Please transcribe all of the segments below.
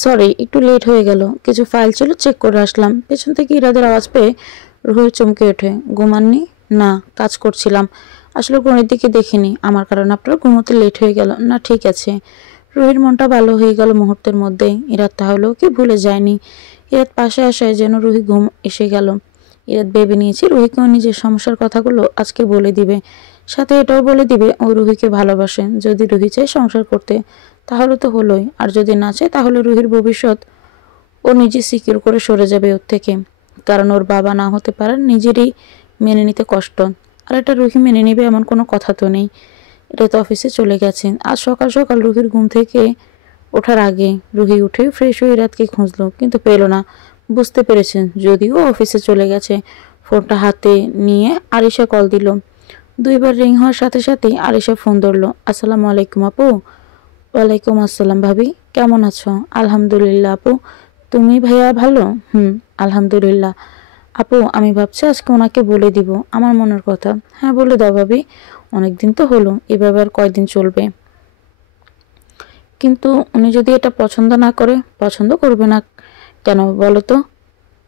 Sorry, একটু late হয়ে গেল। কিছু ফাইল ছিল, চেক করে আসলাম। পেছন থেকে ইরাদের আওয়াজ পেয়ে রুহি চমকে ওঠে। ঘুমাননি? না, কাজ করছিলাম। আসলে ঘড়ির দিকে দেখিনি। আমার কারণে আপনার ঘুমোতে লেট হয়ে গেল। না, ঠিক আছে। রুহির মনটা ভালো হয়ে গেল মুহূর্তের মধ্যে। ইরাদ তাহলেও কি ভুলে যায়নি। ইরাদ পাশে আসায় যেন রুহি ঘুম এসে গেল। ইরাদ ভেবে নিয়েছে রুহিকেও নিজের সমস্যার কথাগুলো আজকে বলে দিবে। সাথে এটাও বলে দিবে ও রুহিকে ভালোবাসে। যদি রুহি চায় সংসার করতে তাহলে তো হলোই, আর যদি না চায় তাহলে রুহির ভবিষ্যৎ ও নিজে সিকিউর করে সরে যাবে ওর থেকে। কারণ ওর বাবা না হতে পারে, নিজেরই মেনে নিতে কষ্ট। আর এটা রুহি মেনে নেবে এমন কোনো কথা তো নেই। এটা তো অফিসে চলে গেছে। আজ সকাল সকাল রুহির ঘুম থেকে ওঠার আগে রুহি উঠে ফ্রেশ হয়ে রাতকে খুঁজলো, কিন্তু পেল না। বুঝতে পেরেছেন যদিও অফিসে চলে গেছে। ফোনটা হাতে নিয়ে আরিশা কল দিল। দুইবার রিং হওয়ার সাথে সাথেই আরিশা ফোন ধরলো। আসসালামু আলাইকুম আপু। ওয়ালাইকুম আসসালাম ভাবি, কেমন আছো? আলহামদুলিল্লাহ আপু, তুমি? ভাইয়া ভালো? আলহামদুলিল্লাহ। আপু আমি ভাবছি আজকে ওনাকে বলে দিব আমার মনের কথা। হ্যাঁ বলে দাও ভাবি, অনেকদিন তো হলো, এভাবে আর কয়দিন চলবে? কিন্তু উনি যদি এটা পছন্দ না করে? পছন্দ করবে না কেন বলো তো?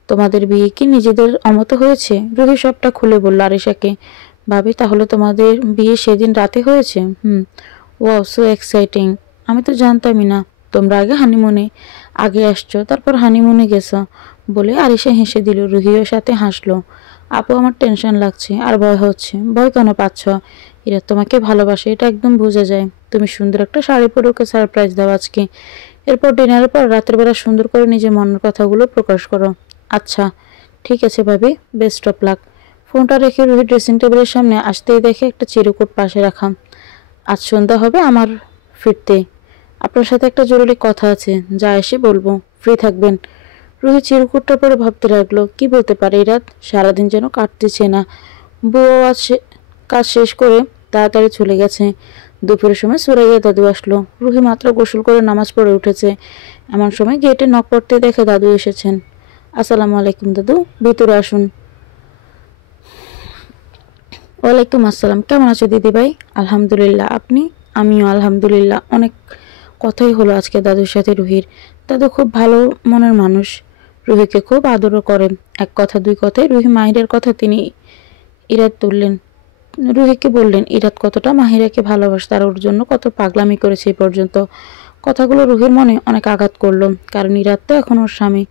তোমাদের বিয়ে কি নিজেদের অমত হয়েছে? রুহি সবটা খুলে বলল আরিশাকে। ভাবি তাহলে তোমাদের বিয়ে সেদিন রাতে হয়েছে? Wow, so exciting. আমি তো জানতামই না। তোমরা আগে হানিমুনে আগে আসছো, তারপর হানিমুনে গেছো বলে আরিশা হেসে দিল। রুহিও সাথে হাসলো। আপু আমার টেনশন লাগছে আর ভয় হচ্ছে। ভয় কেন পাচ্ছ? এরা তোমাকে ভালোবাসে, এটা একদম বোঝা যায়। তুমি সুন্দর একটা শাড়ি পরে ওকে সারপ্রাইজ দাও আজকে। এরপর ডিনারের পর রাতের বেলা সুন্দর করে নিজের মনের কথাগুলো প্রকাশ করো। আচ্ছা ঠিক আছে ভাবি, বেস্ট অফ লাক। ফোনটা রেখে রুহি ড্রেসিং টেবিলের সামনে আসতেই দেখে একটা চিরকুট পাশে রাখা। আজ সন্ধ্যা হবে আমার ফিরতে। আপনার সাথে একটা জরুরি কথা আছে, যা এসে বলবো। ফ্রি থাকবেন? রুহি চিরকুটটা পরে ভাবতে লাগলো, কি বলতে পারে এই রাত? সারাদিন যেন কাটতেছে না। বউ আজ কাজ শেষ করে তাড়াতাড়ি চলে গেছে। দুপুরের সময় সুরাইয়া দাদু আসলো। রুহি মাত্র গোসল করে নামাজ পড়ে উঠেছে। এমন সময় গেটে নক করতে দেখে দাদু এসেছেন। আসসালামু আলাইকুম দাদু, ভিতরে আসুন। ওয়ালাইকুম আসসালাম। কেমন আছো দিদি ভাই? আলহামদুলিল্লাহ, আপনি? আমিও আলহামদুলিল্লাহ। অনেক কথাই হলো আজকে দাদুর সাথে রুহির। দাদু খুব ভালো মনের মানুষ, রুহিকে খুব আদরও করেন। এক কথা দুই কথায় রুহি মাহিরের কথা তিনি ইরাদ তুললেন। রুহিকে বললেন ইরাদ কতটা মাহিরাকে ভালোবাসে, আর ওর জন্য কত পাগলামি করেছে এই পর্যন্ত। কথাগুলো রুহির মনে অনেক আঘাত করলো, কারণ ইরাদ তো এখন ওর স্বামী।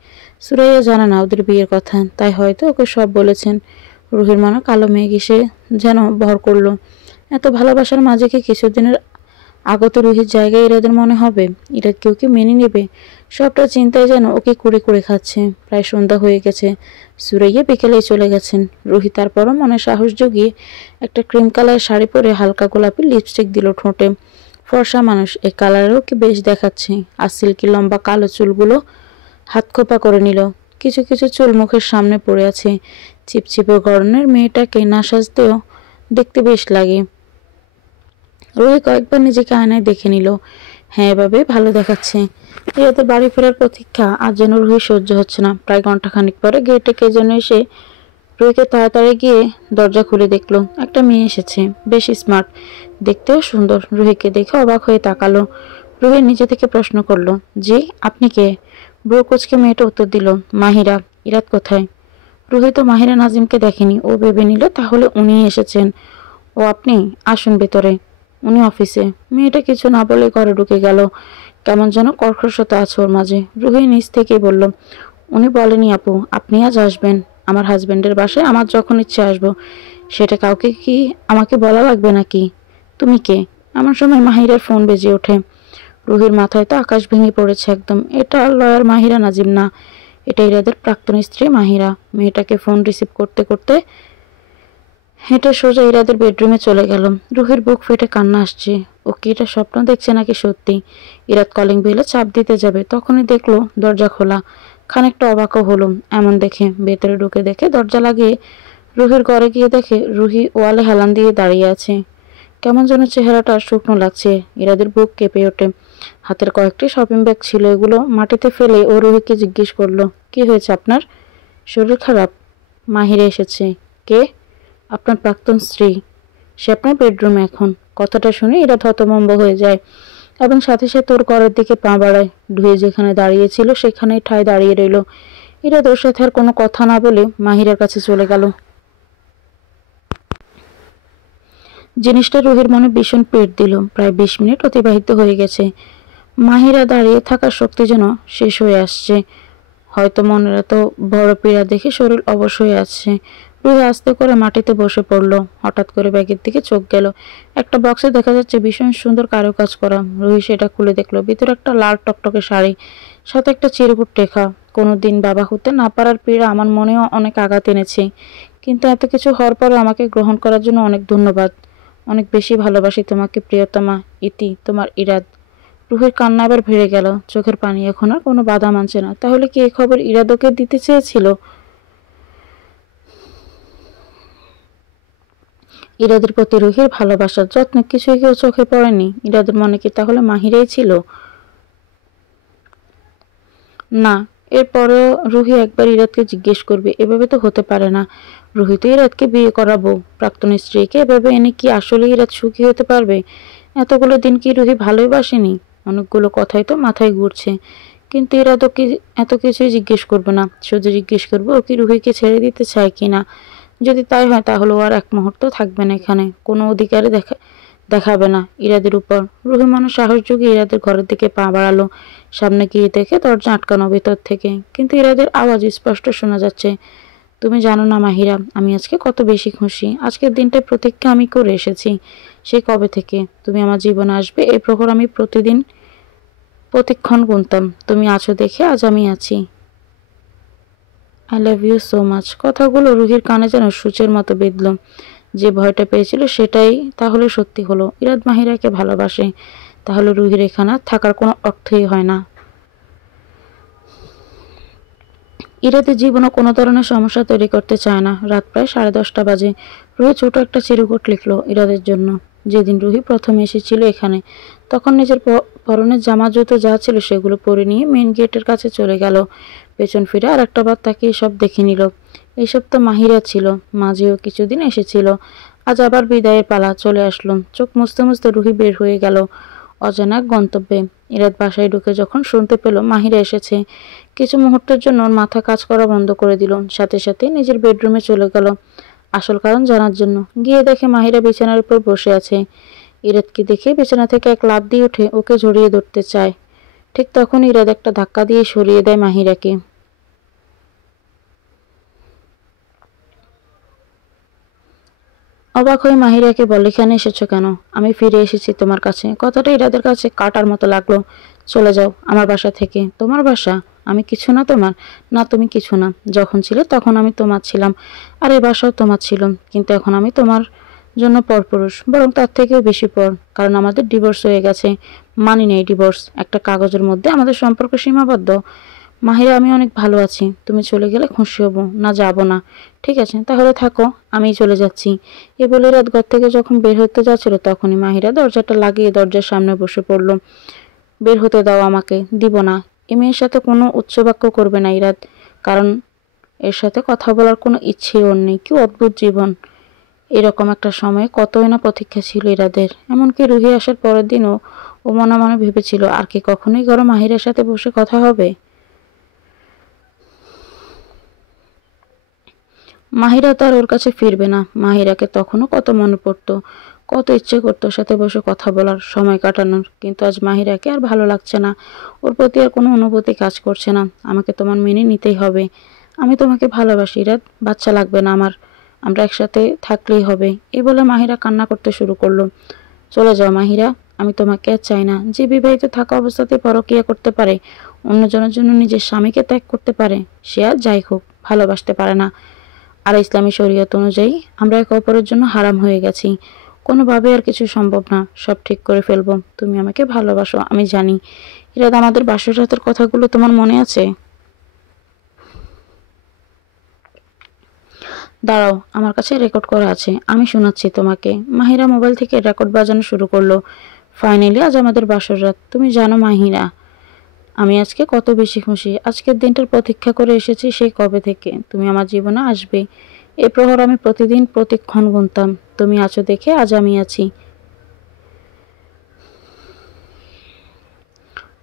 সুরাইয়া জানে না ওদের বিয়ের কথা, তাই হয়তো ওকে সব বলেছেন। রুহির মনে কালো মেঘ এসে যেন ভর করলো। এত ভালোবাসার মাঝে কি কিছুদিনের আগত রুহির জায়গায় ইরাদের মনে হবে? ইরাদ কেউ কি মেনে নেবে? সবটা চিন্তায় যেন ওকে কুড়ে কুড়ে খাচ্ছে। প্রায় সন্ধ্যা হয়ে গেছে। সুরাইয়া বিকেলেই চলে গেছেন। রুহি তারপরও মনে সাহস জুগিয়ে একটা ক্রিম কালার শাড়ি পরে হালকা গোলাপি লিপস্টিক দিল ঠোঁটে। ফর্সা মানুষ, এই কালারেও কি বেশ দেখাচ্ছে। আর সিল্কি লম্বা কালো চুলগুলো হাত খোপা করে নিল। কিছু কিছু চুল মুখের সামনে পড়ে আছে। চিপচিপে গরনের মেয়েটাকে না সাজতেও দেখতে বেশ লাগে। রুহি কয়েকবার নিজেকে আয়নায় দেখে নিল। হ্যাঁ এভাবে ভালো দেখাচ্ছে। এতে বাড়ি ফেরার প্রতীক্ষা আজ যেন রুহি সহ্য হচ্ছে না। প্রায় ঘন্টাখানিক পরে গেটে কে যেন এসে রুহিকে তাড়াতাড়ি গিয়ে দরজা খুলে দেখলো একটা মেয়ে এসেছে। বেশ স্মার্ট, দেখতেও সুন্দর। রুহিকে দেখে অবাক হয়ে তাকালো। রুহি নিজে থেকে প্রশ্ন করলো, জি আপনি কে? ব্রুকোচকে মেয়েটা উত্তর দিল, মাহিরা। ইরাদ কোথায়? রুহি তো মাহিরা নাজিমকে দেখেনি। ও ভেবে নিল তাহলে উনিই এসেছেন। ও আপনি? আসুন ভেতরে। উনি অফিসে। মেয়েটা কিছু না বলে ঘরে ঢুকে গেল। কেমন যেন কর্কশতা আছে ওর মাঝে। রুহি নিজ থেকেই বলল, উনি বলেনি আপু আপনি আজ আসবেন। আমার হাজবেন্ডের বাসায় আমার যখন ইচ্ছে আসবো। সেটা কাউকে কি আমাকে বলা লাগবে নাকি? তুমি কে? এমন সময় মাহিরার ফোন বেজে ওঠে। রুহির মাথায় তো আকাশ ভেঙে পড়েছে একদম। এটা লয়ার মাহিরা নাজিম না, এটা ইরাদের প্রাক্তন স্ত্রী মাহিরা। মেয়েটাকে ফোন রিসিভ করতে করতে হেঁটে সোজা ইরাদের বেডরুমে চলে গেল। রুহির বুক ফেটে কান্না আসছে। ও কি এটা স্বপ্ন দেখছে নাকি সত্যি? ইরাদ কলিং বেলে চাপ দিতে যাবে, তখনই দেখলো দরজা খোলা। খানিকটা অবাকও হলো এমন দেখে। ভেতরে ঢুকে দেখে দরজা লাগিয়ে রুহির ঘরে গিয়ে দেখে রুহি ওয়ালে হেলান দিয়ে দাঁড়িয়ে আছে। কেমন যেন চেহারাটা শুকনো লাগছে। ইরাদের বুক কেঁপে ওঠে। হাতের কয়েকটি শপিং ব্যাগ ছিল, এগুলো মাটিতে ফেলে ও রুহিকে জিজ্ঞেস করলো, কি হয়েছে আপনার? শরীর খারাপ? মাহিরা এসেছে। কে? আপনার প্রাক্তন স্ত্রী। সে আপনার বেডরুমে এখন। কথাটা শুনে এরা হতভম্ব হয়ে যায়। এবং সাথে সাথে ওর ঘরের দিকে পা বাড়ায়। রুহি যেখানে দাঁড়িয়েছিল সেখানেই ঠায় দাঁড়িয়ে রইল। ইরাদ ওর সাথে আর কোনো কথা না বলে মাহিরার কাছে চলে গেল। জিনিসটা রুহির মনে ভীষণ পেট দিল। প্রায় 20 মিনিট অতিবাহিত হয়ে গেছে। মাহিরা দাঁড়িয়ে থাকার শক্তি যেন শেষ হয়ে আসছে। হয়তো মনের এত বড় পীড়া দেখে শরীর অবশ হয়ে আসছে। রুহি আস্তে করে মাটিতে বসে পড়ল। হঠাৎ করে ব্যাগের দিকে চোখ গেল। একটা বক্সে দেখা যাচ্ছে ভীষণ সুন্দর কারুকাজ করা। রুহি সেটা খুলে দেখলো। ভিতরে একটা লাল টকটকে শাড়ি, সাথে একটা চিরকুট লেখা, কোনোদিন বাবা হতে না পারার পীড়া আমার মনেও অনেক আঘাত এনেছে, কিন্তু এত কিছু হওয়ার পরে আমাকে গ্রহণ করার জন্য অনেক ধন্যবাদ। অনেক বেশি ভালোবাসি তোমাকে প্রিয়তমা, ইতি তোমার ইরাদ। রুহির কান্না আবার ভেড়ে গেল। চোখের পানি এখন আর কোনো বাধা মানছে না। তাহলে কি এই খবর ইরাদ ওকে দিতে চেয়েছিল? ইরাদের প্রতি রুহির ভালোবাসার যত্ন কিছুই কেউ চোখে পড়েনি। ইরাদের মনে কি তাহলে মাহিরাই ছিল? না, এরপরেও রুহি একবার ইরাদকে জিজ্ঞেস করবে। এভাবে তো হতে পারে না। রুহি তো ইরাদকে বিয়ে করাবো, প্রাক্তন স্ত্রীকে এভাবে এনে কি আসলে ইরাদ সুখী হতে পারবে? এতগুলো দিন কি রুহি ভালোই বাসেনি? অনেকগুলো কথাই তো মাথায় ঘুরছে। কিন্তু ইরাদ ওকে এত কিছুই জিজ্ঞেস করবে না। শুধু জিজ্ঞেস করবো ও কি রুহিকে ছেড়ে দিতে চায় কিনা। যদি তাই হয় তাহলে ও আর এক মুহূর্ত থাকবে না এখানে, কোনো অধিকারে দেখাবে না ইরাদের উপর। রুহি মানুষ সাহস যুগে ইরাদের ঘরের দিকে পা বাড়ালো। সামনে গিয়ে দেখে দরজা আটকানো ভেতর থেকে, কিন্তু ইরাদের আওয়াজ স্পষ্ট শোনা যাচ্ছে। তুমি জানো না মাহিরা, আমি আজকে কত বেশি খুশি। আজকের দিনটার প্রতীক্ষা আমি করে এসেছি সেই কবে থেকে। তুমি আমার জীবনে আসবে এই প্রহর আমি প্রতিদিন প্রতিক্ষণ গুনতাম। তুমি আছো দেখে আজ আমি আছি। I love you so much. কথাগুলো রুহির কানে যেন সূচের মতো বিঁধল। যে ভয়টা পেয়েছিল সেটাই তাহলে সত্যি হলো। ইরাদ মাহিরাকে ভালোবাসে। তাহলে রুহির এখানে থাকার কোনো অর্থই হয় না। ইরাদের জীবনে কোনো ধরনের সমস্যা তৈরি করতে চায় না। রাত প্রায় 10:30 বাজে। রুহি ছোট একটা চিরকুট লিখলো ইরাদের জন্য। যেদিন রুহি প্রথম এসেছিল এখানে, তখন নিজের পরনের জামা জুতো যা ছিল সেগুলো পরে নিয়ে মেন গেটের কাছে চলে গেল। পেছন ফিরে আর একটা বার তাকিয়ে সব দেখে নিল। এইসব তো মাহিরা ছিল, মাঝেও কিছুদিন এসেছিল। আজ আবার বিদায়ের পালা চলে আসলো। চোখ মুছতে মুছতে রুহি বের হয়ে গেল অজানা এক গন্তব্যে। ইরাদ বাসায় ঢুকে যখন শুনতে পেল মাহিরা এসেছে, কিছু মুহূর্তের জন্য ওর মাথা কাজ করা বন্ধ করে দিল। সাথে সাথে নিজের বেডরুমে চলে গেল আসল কারণ জানার জন্য। গিয়ে দেখে মাহিরা বিছানার উপর বসে আছে। ইরাদকে দেখে বিছানা থেকে এক লাফ দিয়ে উঠে ওকে জড়িয়ে ধরতে চায়। ঠিক তখন ইরাদ একটা ধাক্কা দিয়ে সরিয়ে দেয় মাহিরাকে। অবাক হয়ে মাহিরাকে বলে, এখানে এসেছো কেন? আমি ফিরে এসেছি তোমার কাছে। কথাটা ইরাদের কাছে কাটার মতো লাগলো। চলে যাও আমার বাসা থেকে। তোমার বাসা? আমি কিছু না তোমার? না তুমি কিছু না। যখন ছিলে তখন আমি তোমার ছিলাম, আর এই বাসাও তোমার ছিল। কিন্তু এখন আমি তোমার জন্য পরপুরুষ, বরং তার থেকেও বেশি পর। কারণ আমাদের ডিভোর্স হয়ে গেছে। মানি নেই ডিভোর্স। একটা কাগজের মধ্যে আমাদের সম্পর্ক সীমাবদ্ধ। মাহিরা, আমি অনেক ভালো আছি। তুমি চলে গেলে খুশি হব। না, যাব না। ঠিক আছে তাহলে থাকো, আমিই চলে যাচ্ছি। এ বলে রাত ঘর থেকে যখন বের হতে যাচ্ছিল তখনই মাহিরা দরজাটা লাগিয়ে দরজার সামনে বসে পড়ল। বের হতে দাও আমাকে। দিব না। এ মেয়ের সাথে কোনো উচ্চবাক্য করবে না ইরাদ, কারণ এর সাথে কথা বলার কোনো ইচ্ছেই ওর নেই। কি অদ্ভুত জীবন। এরকম একটা সময় কতই না প্রতীক্ষা ছিল ইরাদের। এমনকি রুহি আসার পরের দিনও ও মনে মনে ভেবেছিল আর কি কখনোই ঘরে মাহিরার সাথে বসে কথা হবে। মাহিরা তার ওর কাছে ফিরবে না। মাহিরাকে তখনও কত মনে পড়তো, কত ইচ্ছে করতো ওর সাথে বসে কথা বলার, সময় কাটানোর। কিন্তু আজ মাহিরাকে আর ভালো লাগছে না। ওর প্রতি আর কোনো অনুভূতি কাজ করছে না। আমাকে তোমার মেনে নিতেই হবে। আমি তোমাকে ভালোবাসি রাত, বাচ্চা লাগবে না আমার। আমরা একসাথে থাকলেই হবে। এই বলে মাহিরা কান্না করতে শুরু করলো। চলে যাও মাহিরা, আমি তোমাকে আর চাই না। যে বিবাহিত থাকা অবস্থাতে পরকীয়া করতে পারে, অন্যজনের জন্য নিজের স্বামীকে ত্যাগ করতে পারে, সে আর যাই হোক ভালোবাসতে পারে না। আর ইসলামী শরীয়ত অনুযায়ী আমরা একে অপরের জন্য হারাম হয়ে গেছি। কোনোভাবে আর কিছু সম্ভব না। সব ঠিক করে ফেলবো। তুমি আমাকে ভালোবাসো, আমি জানি। ইরাদ, আমাদের বাসর রাতের কথাগুলো তোমার মনে আছে? দাঁড়াও, আমার কাছে রেকর্ড করা আছে, আমি শোনাচ্ছি তোমাকে। মাহিরা মোবাইল থেকে রেকর্ড বাজানো শুরু করলো। ফাইনালি আজ আমাদের বাসর রাত। তুমি জানো মাহিরা, আমি আজকে কত বেশি খুশি। আজকের দিনটার প্রতীক্ষা করে এসেছি সেই কবে থেকে। তুমি আমার জীবনে আসবে এই প্রহর আমি প্রতিদিন প্রতিক্ষণ গুনতাম। তুমি আছো দেখে আজ আমি আছি।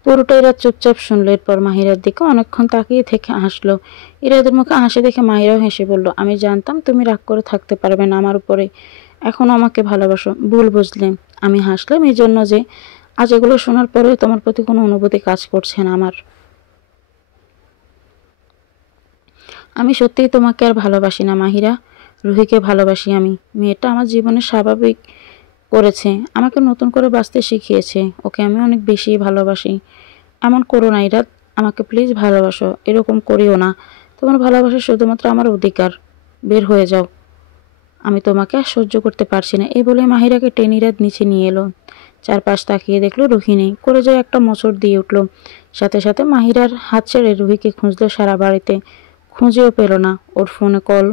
পুরোটা ইরাদ চুপচাপ শুনলো। এরপর মাহিরার দিকে অনেকক্ষণ তাকিয়ে থেকে হাসলো। ইরাদের মুখে হাসি দেখে মাহিরাও হেসে বলল, আমি জানতাম তুমি রাগ করে থাকতে পারবে না আমার উপরে, এখনো আমাকে ভালোবাসো। ভুল বুঝলে। আমি হাসলাম এই জন্য যে আজ এগুলো শোনার পরেও তোমার প্রতি কোনো অনুভূতি কাজ করছে না আমার। আমি সত্যিই তোমাকে আর ভালোবাসি না মাহিরা, রুহিকে ভালোবাসি আমি। মেয়েটা আমার জীবনে স্বাভাবিক করেছে, আমাকে নতুন করে বাঁচতে শিখিয়েছে, ওকে আমি অনেক বেশি ভালোবাসি। এমন করো না ইরাদ, আমাকে প্লিজ ভালোবাসো, এরকম করিও না। তোমার ভালোবাসা শুধুমাত্র আমার অধিকার, বের হয়ে যাও, আমি তোমাকে আর সহ্য করতে পারছি না। এই বলে মাহিরাকে টেনে ইরাদ নিচে নিয়ে এলো। চারপাশ তাকিয়ে দেখলো রুহি নেই। করে যায় একটা মোচড় দিয়ে উঠল। সাথে সাথে মাহিরার হাত ছেড়ে রুহিকে খুঁজলো সারা বাড়িতে, খুঁজেও পেল না। ওর ফোনে কল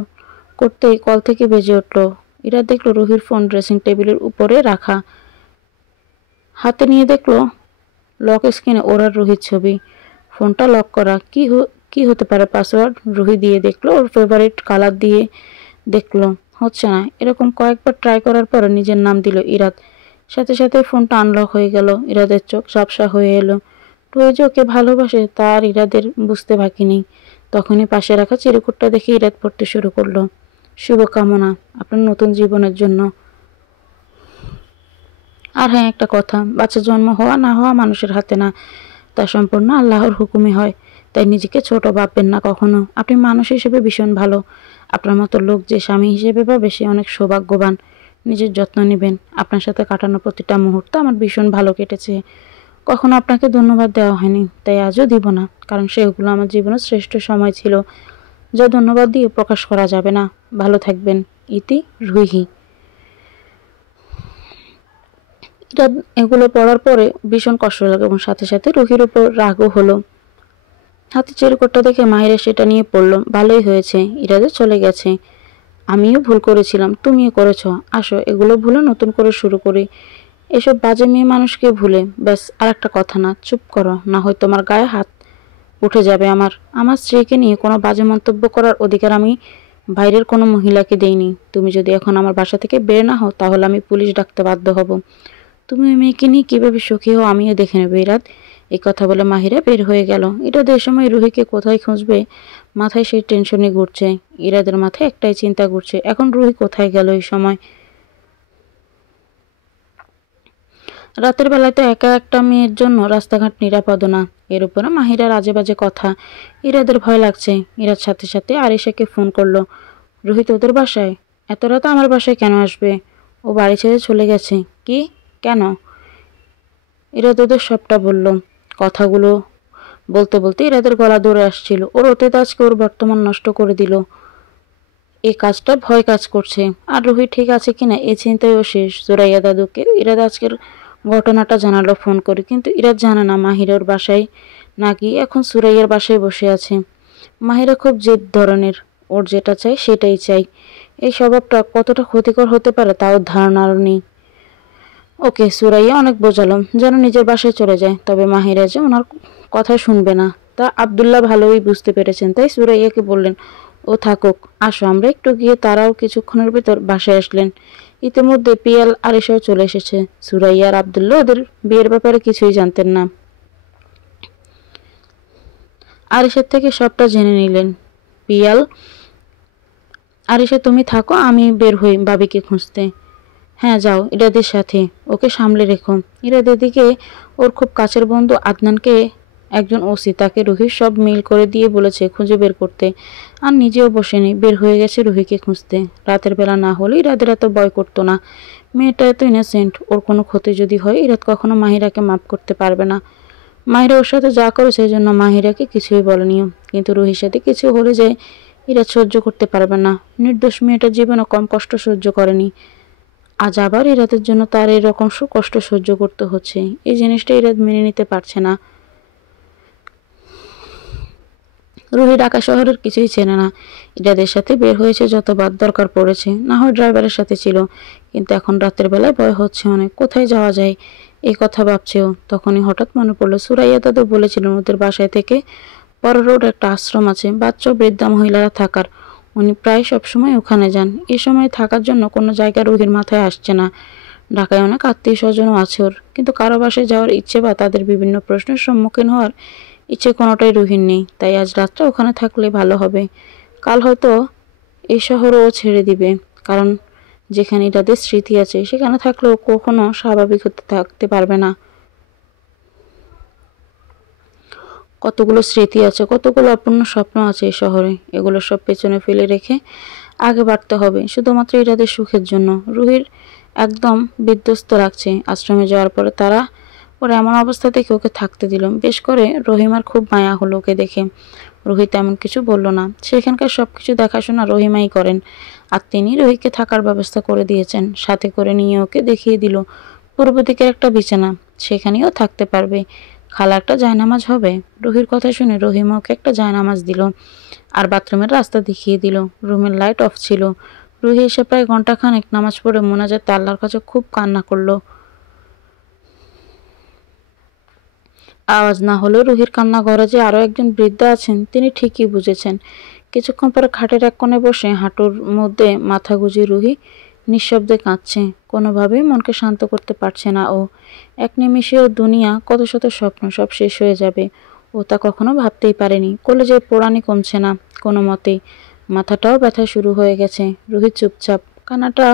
করতেই কল থেকে বেজে উঠল। ইরাদ দেখলো রুহির ফোন ড্রেসিং টেবিলের উপরে রাখা। হাতে নিয়ে দেখলো লক স্ক্রিনে ওর আর রুহির ছবি। ফোনটা লক করা। কি হতে পারে পাসওয়ার্ড? রুহি দিয়ে দেখলো, ওর ফেভারিট কালার দিয়ে দেখলো, হচ্ছে না। এরকম কয়েকবার ট্রাই করার পর নিজের নাম দিল ইরাদ। সাথে সাথে ফোনটা আনলক হয়ে গেল। ইরাদের চোখ ঝাপসা হয়ে এলো। রুহি যে ওকে ভালোবাসে তার ইরাদের বুঝতে বাকি নেই। তখনই পাশে রাখা চিরকুটটা দেখে ইরাদ পড়তে শুরু করলো। শুভকামনা আপনার নতুন জীবনের জন্য। আর হ্যাঁ, একটা কথা, বাচ্চা জন্ম হওয়া না হওয়া মানুষের হাতে না, তা সম্পূর্ণ আল্লাহর হুকুমে হয়। তাই নিজেকে ছোট ভাববেন না কখনো। আপনি মানুষ হিসেবে ভীষণ ভালো। আপনার মতো লোক যে স্বামী হিসেবে পাবে সে অনেক সৌভাগ্যবান। নিজের যত্ন নেবেন। আপনার সাথে কাটানো প্রতিটা মুহূর্ত আমার ভীষণ ভালো কেটেছে। কখনো আপনাকে ধন্যবাদ দেওয়া হয়নি, তাই আজও দিব না, কারণ সেগুলো আমার জীবনের শ্রেষ্ঠ সময় ছিল, যা ধন্যবাদ দিয়ে প্রকাশ করা যাবে না। ভালো থাকবেন। ইতি রুহি। এগুলো পড়ার পরে ভীষণ কষ্ট লাগে এবং সাথে সাথে রুহির উপর রাগও হলো। হাতে চিরকুটটা দেখে মাহিরা সেটা নিয়ে পড়ল। ভালোই হয়েছে, ইরাদে চলে গেছে। আমিও ভুল করেছিলাম, তুমিও করেছ। আসো এগুলো ভুলে নতুন করে শুরু করি। এসব বাজে মেয়ে মানুষকে ভুলে। ব্যাস, আর একটা কথা না, চুপ করো, না হয় তোমার গায়ে হাত উঠে যাবে আমার। আমার স্ত্রীকে নিয়ে কোনো বাজে মন্তব্য করার অধিকার আমি বাইরের কোনো মহিলাকে দেইনি। তুমি যদি এখন আমার বাসা থেকে বের না হও তাহলে আমি পুলিশ ডাকতে বাধ্য হব। তুমি ওই মেয়েকে নিয়ে কীভাবে সুখী হও আমিও দেখে নেব ইরাদ। এই কথা বলে মাহিরা বের হয়ে গেল। ইরাদ এই সময় রুহিকে কোথায় খুঁজবে মাথায় সেই টেনশনই ঘুরছে। ইরাদের মাথায় একটাই চিন্তা ঘুরছে, এখন রুহি কোথায় গেল এই সময়। রাতের বেলায় তো একা একটা মেয়ের জন্য রাস্তাঘাট নিরাপদ না, এর উপরে মাহিরার আজে বাজে কথা। ইরাদের ভয় লাগছে। ইরাদ সাথে সাথে আরিশাকে ফোন করলো। রুহি তোদের বাসায়? এত রাতে আমার বাসায় কেন আসবে? ও বাড়ি ছেড়ে চলে গেছে। কি? কেন? ইরাদ ওদের সবটা বলল। কথাগুলো বলতে বলতে ইরাদের গলা ধরে আসছিল। ওর অতীত আজকে ওর বর্তমান নষ্ট করে দিল। এই কাজটা ভয় কাজ করছে। আর রুহি ঠিক আছে কিনা এই চিন্তায়ও শেষ। জোরাইয়া দাদুকে ইরাদ আজকের ঘটনাটা জানালো ফোন করে, কিন্তু ইরাদ জানে না মাহিরা ওর বাসায় নাকি এখন সুরাইয়ার বাসায় বসে আছে। মাহিরা খুব জেদ ধরনের, ওর যেটা চাই সেটাই চাই। এই স্বভাবটা কতটা ক্ষতিকর হতে পারে তাও ধারণার নেই। ওকে, সুরাইয়া অনেক বোঝালো যেন নিজের বাসায় চলে যায়, তবে মাহিরা যে ওনার কথা শুনবে না তা আব্দুল্লাহ ভালোই বুঝতে পেরেছেন। তাই সুরাইয়াকে বললেন, ও থাকুক, আসো আমরা একটু গিয়ে। তারাও কিছুক্ষণের ভিতর বাসায় আসলেন। ইতিমধ্যে পিয়াল আরিশাও চলে এসেছে। সুরাইয়া আর আব্দুল্লাহ ওদের বিয়ের ব্যাপারে কিছুই জানতেন না। আরিশার থেকে সবটা জেনে নিলেন পিয়াল। আরিশা তুমি থাকো, আমি বের হই বাবিকে খুঁজতে। হ্যাঁ যাও, ইরাদের সাথে, ওকে সামলে রেখো। ইরাদের দিকে ওর খুব কাছের বন্ধু আদনানকে, একজন ওসি, তাকে রুহির সব মেইল করে দিয়ে বলেছে খুঁজে বের করতে। আর নিজেও বসেনি, বের হয়ে গেছে রুহিকে খুঁজতে। রাতের বেলা না হলে ইরাদের এত ভয় করতো না। মেয়েটা এত ইনোসেন্ট, ওর কোনো ক্ষতি যদি হয় ইরাদ কখনো মাহিরাকে মাফ করতে পারবে না। মাহিরা ওর সাথে যা করে সেই জন্য মাহিরাকে কিছুই বলেনিও, কিন্তু রুহির সাথে কিছু হলে যে ইরাদ সহ্য করতে পারবে না। নির্দোষ মেয়েটার জীবনে কম কষ্ট সহ্য করেনি, আজ আবার ইরাদের জন্য তার এরকম কষ্ট সহ্য করতে হচ্ছে। এই জিনিসটা ইরাদ মেনে নিতে পারছে না। রুহি ঢাকা শহরের কিছুই চেনে না। ইরাদের সাথে বের হয়েছে যতবার দরকার পড়েছে, না হয় ড্রাইভারের সাথে ছিল, কিন্তু এখন রাতের বেলায় ভয় হচ্ছে অনেক। কোথায় যাওয়া যায় এই কথা ভাবছেও। তখনই হঠাৎ মনে পড়লো সুরাইয়া দাদু বলেছিলেন ওদের বাসায় থেকে বড় রোড একটা আশ্রম আছে, বাচ্চা বৃদ্ধা মহিলারা থাকার। উনি প্রায় সবসময় ওখানে যান। এই সময় থাকার জন্য কোনো জায়গা রুহির মাথায় আসছে না। ঢাকায় অনেক আত্মীয় স্বজনও আছে ওর, কিন্তু কারো বাসায় যাওয়ার ইচ্ছে বা তাদের বিভিন্ন প্রশ্নের সম্মুখীন হওয়ার ইচ্ছে কোনোটাই রুহির নেই। তাই আজ রাতটা ওখানে থাকলে ভালো হবে। কাল হয়তো এই শহরও ও ছেড়ে দিবে, কারণ যেখানে তাদের স্মৃতি আছে সেখানে থাকলেও কখনো স্বাভাবিক হতে থাকতে পারবে না। কতগুলো স্মৃতি আছে, কতগুলো অপূর্ণ স্বপ্ন আছে এই শহরে, এগুলো সব পেছনে ফেলে রেখে আগে বাড়তে হবে শুধুমাত্র এটাদের সুখের জন্য। রুহির একদম বিধ্বস্ত লাগছে। আশ্রমে যাওয়ার পরে তারা ওর এমন অবস্থা দেখে ওকে থাকতে দিল। বেশ করে রহিমার খুব মায়া হলো ওকে দেখে। রুহি তেমন কিছু বলল না, সেখানকার সবকিছু দেখাশোনা রহিমাই করেন, আর তিনি রুহিকে থাকার ব্যবস্থা করে দিয়েছেন। সাথে করে নিয়ে ওকে দেখিয়ে দিল পূর্ব দিকের একটা বিছানা, সেখানেও থাকতে পারবে। খালা একটা জায়নামাজ হবে। রুহির কথা শুনে রহিমা ওকে একটা জায়নামাজ দিল আর বাথরুমের রাস্তা দেখিয়ে দিল। রুমের লাইট অফ ছিল। রুহি এসে প্রায় ঘন্টাখানেক নামাজ পড়ে মোনাজাতে আল্লাহর কাছে খুব কান্না করলো। আওয়াজ না হলেও রুহির কান্না গরজে আরও একজন বৃদ্ধা আছেন তিনি ঠিকই বুঝেছেন। কিছুক্ষণ পরে খাটের এক কোণে বসে হাঁটুর মধ্যে মাথা গুঁজে রুহি নিঃশব্দে কাঁদছে। কোনোভাবেই মনকে শান্ত করতে পারছে না ও। এক নিমিষে ওর দুনিয়া কত শত স্বপ্ন সব শেষ হয়ে যাবে, ও তা কখনো ভাবতেই পারেনি। কলেজে পোড়ানি কমছে না কোনো মতেই, মাথাটাও ব্যথা শুরু হয়ে গেছে। রুহি চুপচাপ। কান্নাটা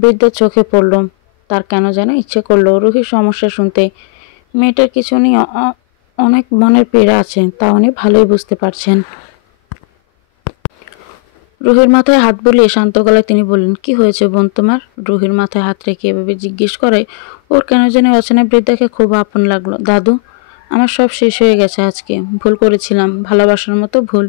বৃদ্ধের চোখে পড়ল। তার কেন যেন ইচ্ছে করলো রুহির সমস্যা শুনতে। মেয়েটার কিছু নিয়ে অনেক মনের পীড়া আছে, তা উনি ভালোই বুঝতে পারছেন। রুহির মাথায় হাত বুলিয়ে শান্ত গলায় তিনি বললেন, কি হয়েছে বোন তোমার? রুহির মাথায় হাত রেখে এভাবে জিজ্ঞেস করে ওর কেন যেন অচেনা বৃদ্ধাকে খুব আপন লাগলো। দাদু, আমার সব শেষ হয়ে গেছে আজকে। ভুল করেছিলাম, ভালোবাসার মতো ভুল।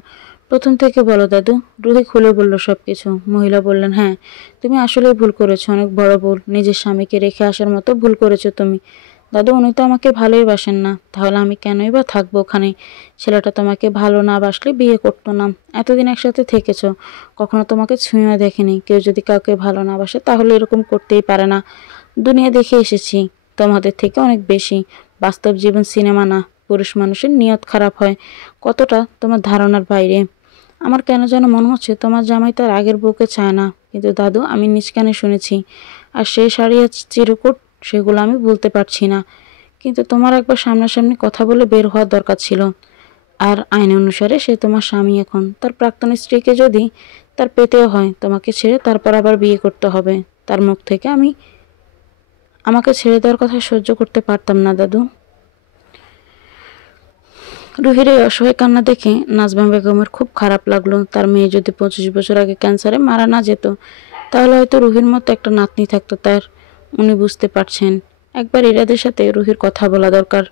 প্রথম থেকে বলো দাদু। রুহি খুলে বলল সবকিছু। মহিলা বললেন, হ্যাঁ, তুমি আসলেই ভুল করেছো, অনেক বড় ভুল। নিজের স্বামীকে রেখে আসার মতো ভুল করেছো তুমি। দাদু, উনি তো আমাকে ভালোই বাসেন না, তাহলে আমি কেনই বা থাকবো ওখানে? ছেলেটা তোমাকে ভালো না বাসলে বিয়ে করতো না। এতদিন একসাথে থেকেছো, কখনো তোমাকে ছুঁয়েও দেখেনি। কেউ যদি কাউকে ভালো না বাসে তাহলে এরকম করতেই পারে না। দুনিয়া দেখে এসেছি তোমাদের থেকে অনেক বেশি। বাস্তব জীবন সিনেমা না। পুরুষ মানুষের নিয়ত খারাপ হয় কতটা তোমার ধারণার বাইরে। আমার কেন যেন মনে হচ্ছে তোমার জামাই তার আগের বউকে চায় না। কিন্তু দাদু, আমি নিজ কানে শুনেছি, আর সেই শাড়ি আর চিরকুট, সেগুলো আমি বলতে পারছি না। কিন্তু তোমার একবার সামনাসামনি কথা বলে বের হওয়ার দরকার ছিল। আর আইন অনুসারে সে তোমার স্বামী এখন। তার প্রাক্তন স্ত্রীকে যদি তার পেতেও হয় তোমাকে ছেড়ে তারপর আবার বিয়ে করতে হবে। তার মুখ থেকে আমাকে ছেড়ে দেওয়ার কথা সহ্য করতে পারতাম না দাদু। রুহির এই অসহায় কান্না দেখে নাজমা বেগমের খুব খারাপ লাগলো। তার মেয়ে যদি 25 বছর আগে ক্যান্সারে মারা না যেত তাহলে হয়তো রুহির মতো একটা নাতনি থাকতো তার। উনি বুঝতে পারছেন একবার ইরাদের সাথে রুহির কথা বলা দরকার।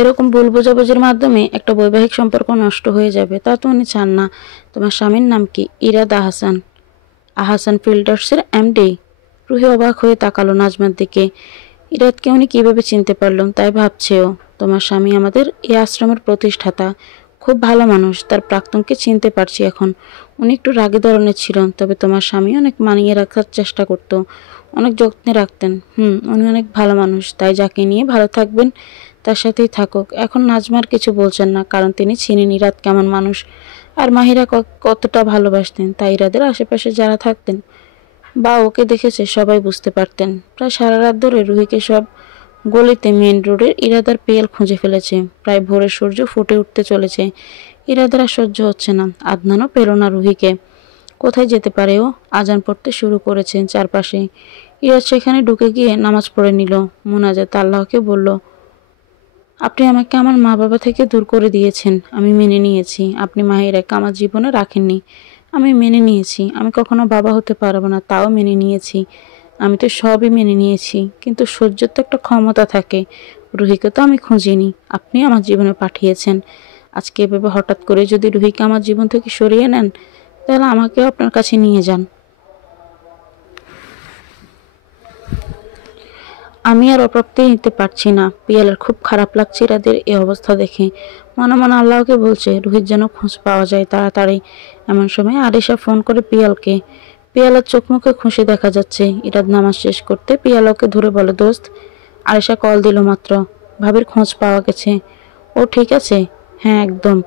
এরকম ভুল বোঝাবুঝির মাধ্যমে একটা বৈবাহিক সম্পর্ক নষ্ট হয়ে যাবে, তা তো উনি চান না। তোমার স্বামীর নাম কি? ইরাদ আহসান। আহসান ফিল্টার্সের এমডি? রুহি অবাক হয়ে তাকালো নাজমার দিকে। ইরাদকে উনি কিভাবে চিনতে পারলাম তাই ভাবছেও। তোমার স্বামী আমাদের এই আশ্রমের প্রতিষ্ঠাতা, খুব ভালো মানুষ। তার প্রাক্তনকে চিনতে পারছি এখন। উনি একটু রাগী ধরনের ছিলেন, তবে তোমার স্বামী অনেক মানিয়ে রাখার চেষ্টা করতো, অনেক যত্নে রাখতেন। উনি অনেক ভালো মানুষ, তাই যাকে নিয়ে ভালো থাকবেন তার সাথেই থাকুক। এখন নাজমার কিছু বলছেন না, কারণ তিনি চিনেন ইরাদ কেমন মানুষ আর মাহিরা কতটা ভালোবাসতেন। তাই ইরাদের আশেপাশে যারা থাকতেন বা ওকে দেখেছে সবাই বুঝতে পারতেন। প্রায় সারা রাত ধরে রুহিকে সব গলিতে মেন রোডের ইরাদার পেয়াল খুঁজে ফেলেছে। প্রায় ভোরের সূর্য ফুটে উঠতে চলেছে। ইরাদার আর সহ্য হচ্ছে না। আদনানও পেল না রুহিকে। কোথায় যেতে পারে ও? আজান পড়তে শুরু করেছে চারপাশে। ইরাদ সেখানে ঢুকে গিয়ে নামাজ পড়ে নিল। মোনাজাত আল্লাহকে বলল, আপনি আমাকে আমার মা বাবা থেকে দূর করে দিয়েছেন, আমি মেনে নিয়েছি। আপনি মাহিরাকে আমার জীবনে রাখেননি, আমি মেনে নিয়েছি। আমি কখনো বাবা হতে পারবো না, তাও মেনে নিয়েছি। আমি তো সবই মেনে নিয়েছি, কিন্তু সহ্যের তো একটা ক্ষমতা থাকে। রুহিকে তো আমি খুঁজিনি, আপনি আমার জীবনে পাঠিয়েছেন। আজকে এভাবে হঠাৎ করে যদি রুহিকে আমার জীবন থেকে সরিয়ে নেন তাহলে আমাকেও আপনার কাছে নিয়ে যান। আমি আর অপ্রাপ্তি নিতে পারছি না। পিয়ালের খুব খারাপ লাগছে ইরাদের এই অবস্থা দেখে। মনে মনে আল্লাহকে বলছে রুহির যেন খোঁজ পাওয়া যায় তাড়াতাড়ি। এমন সময় আরিশা ফোন করে পিয়ালকে। পিয়ালের চোখ মুখে খুশি দেখা যাচ্ছে। ইরাদ নামাজ শেষ করতে পিয়ালকে ধরে বলে, দোস্ত, আরিশা কল দিল মাত্র, ভাবির খোঁজ পাওয়া গেছে। ও ঠিক আছে? হ্যাঁ, একদম।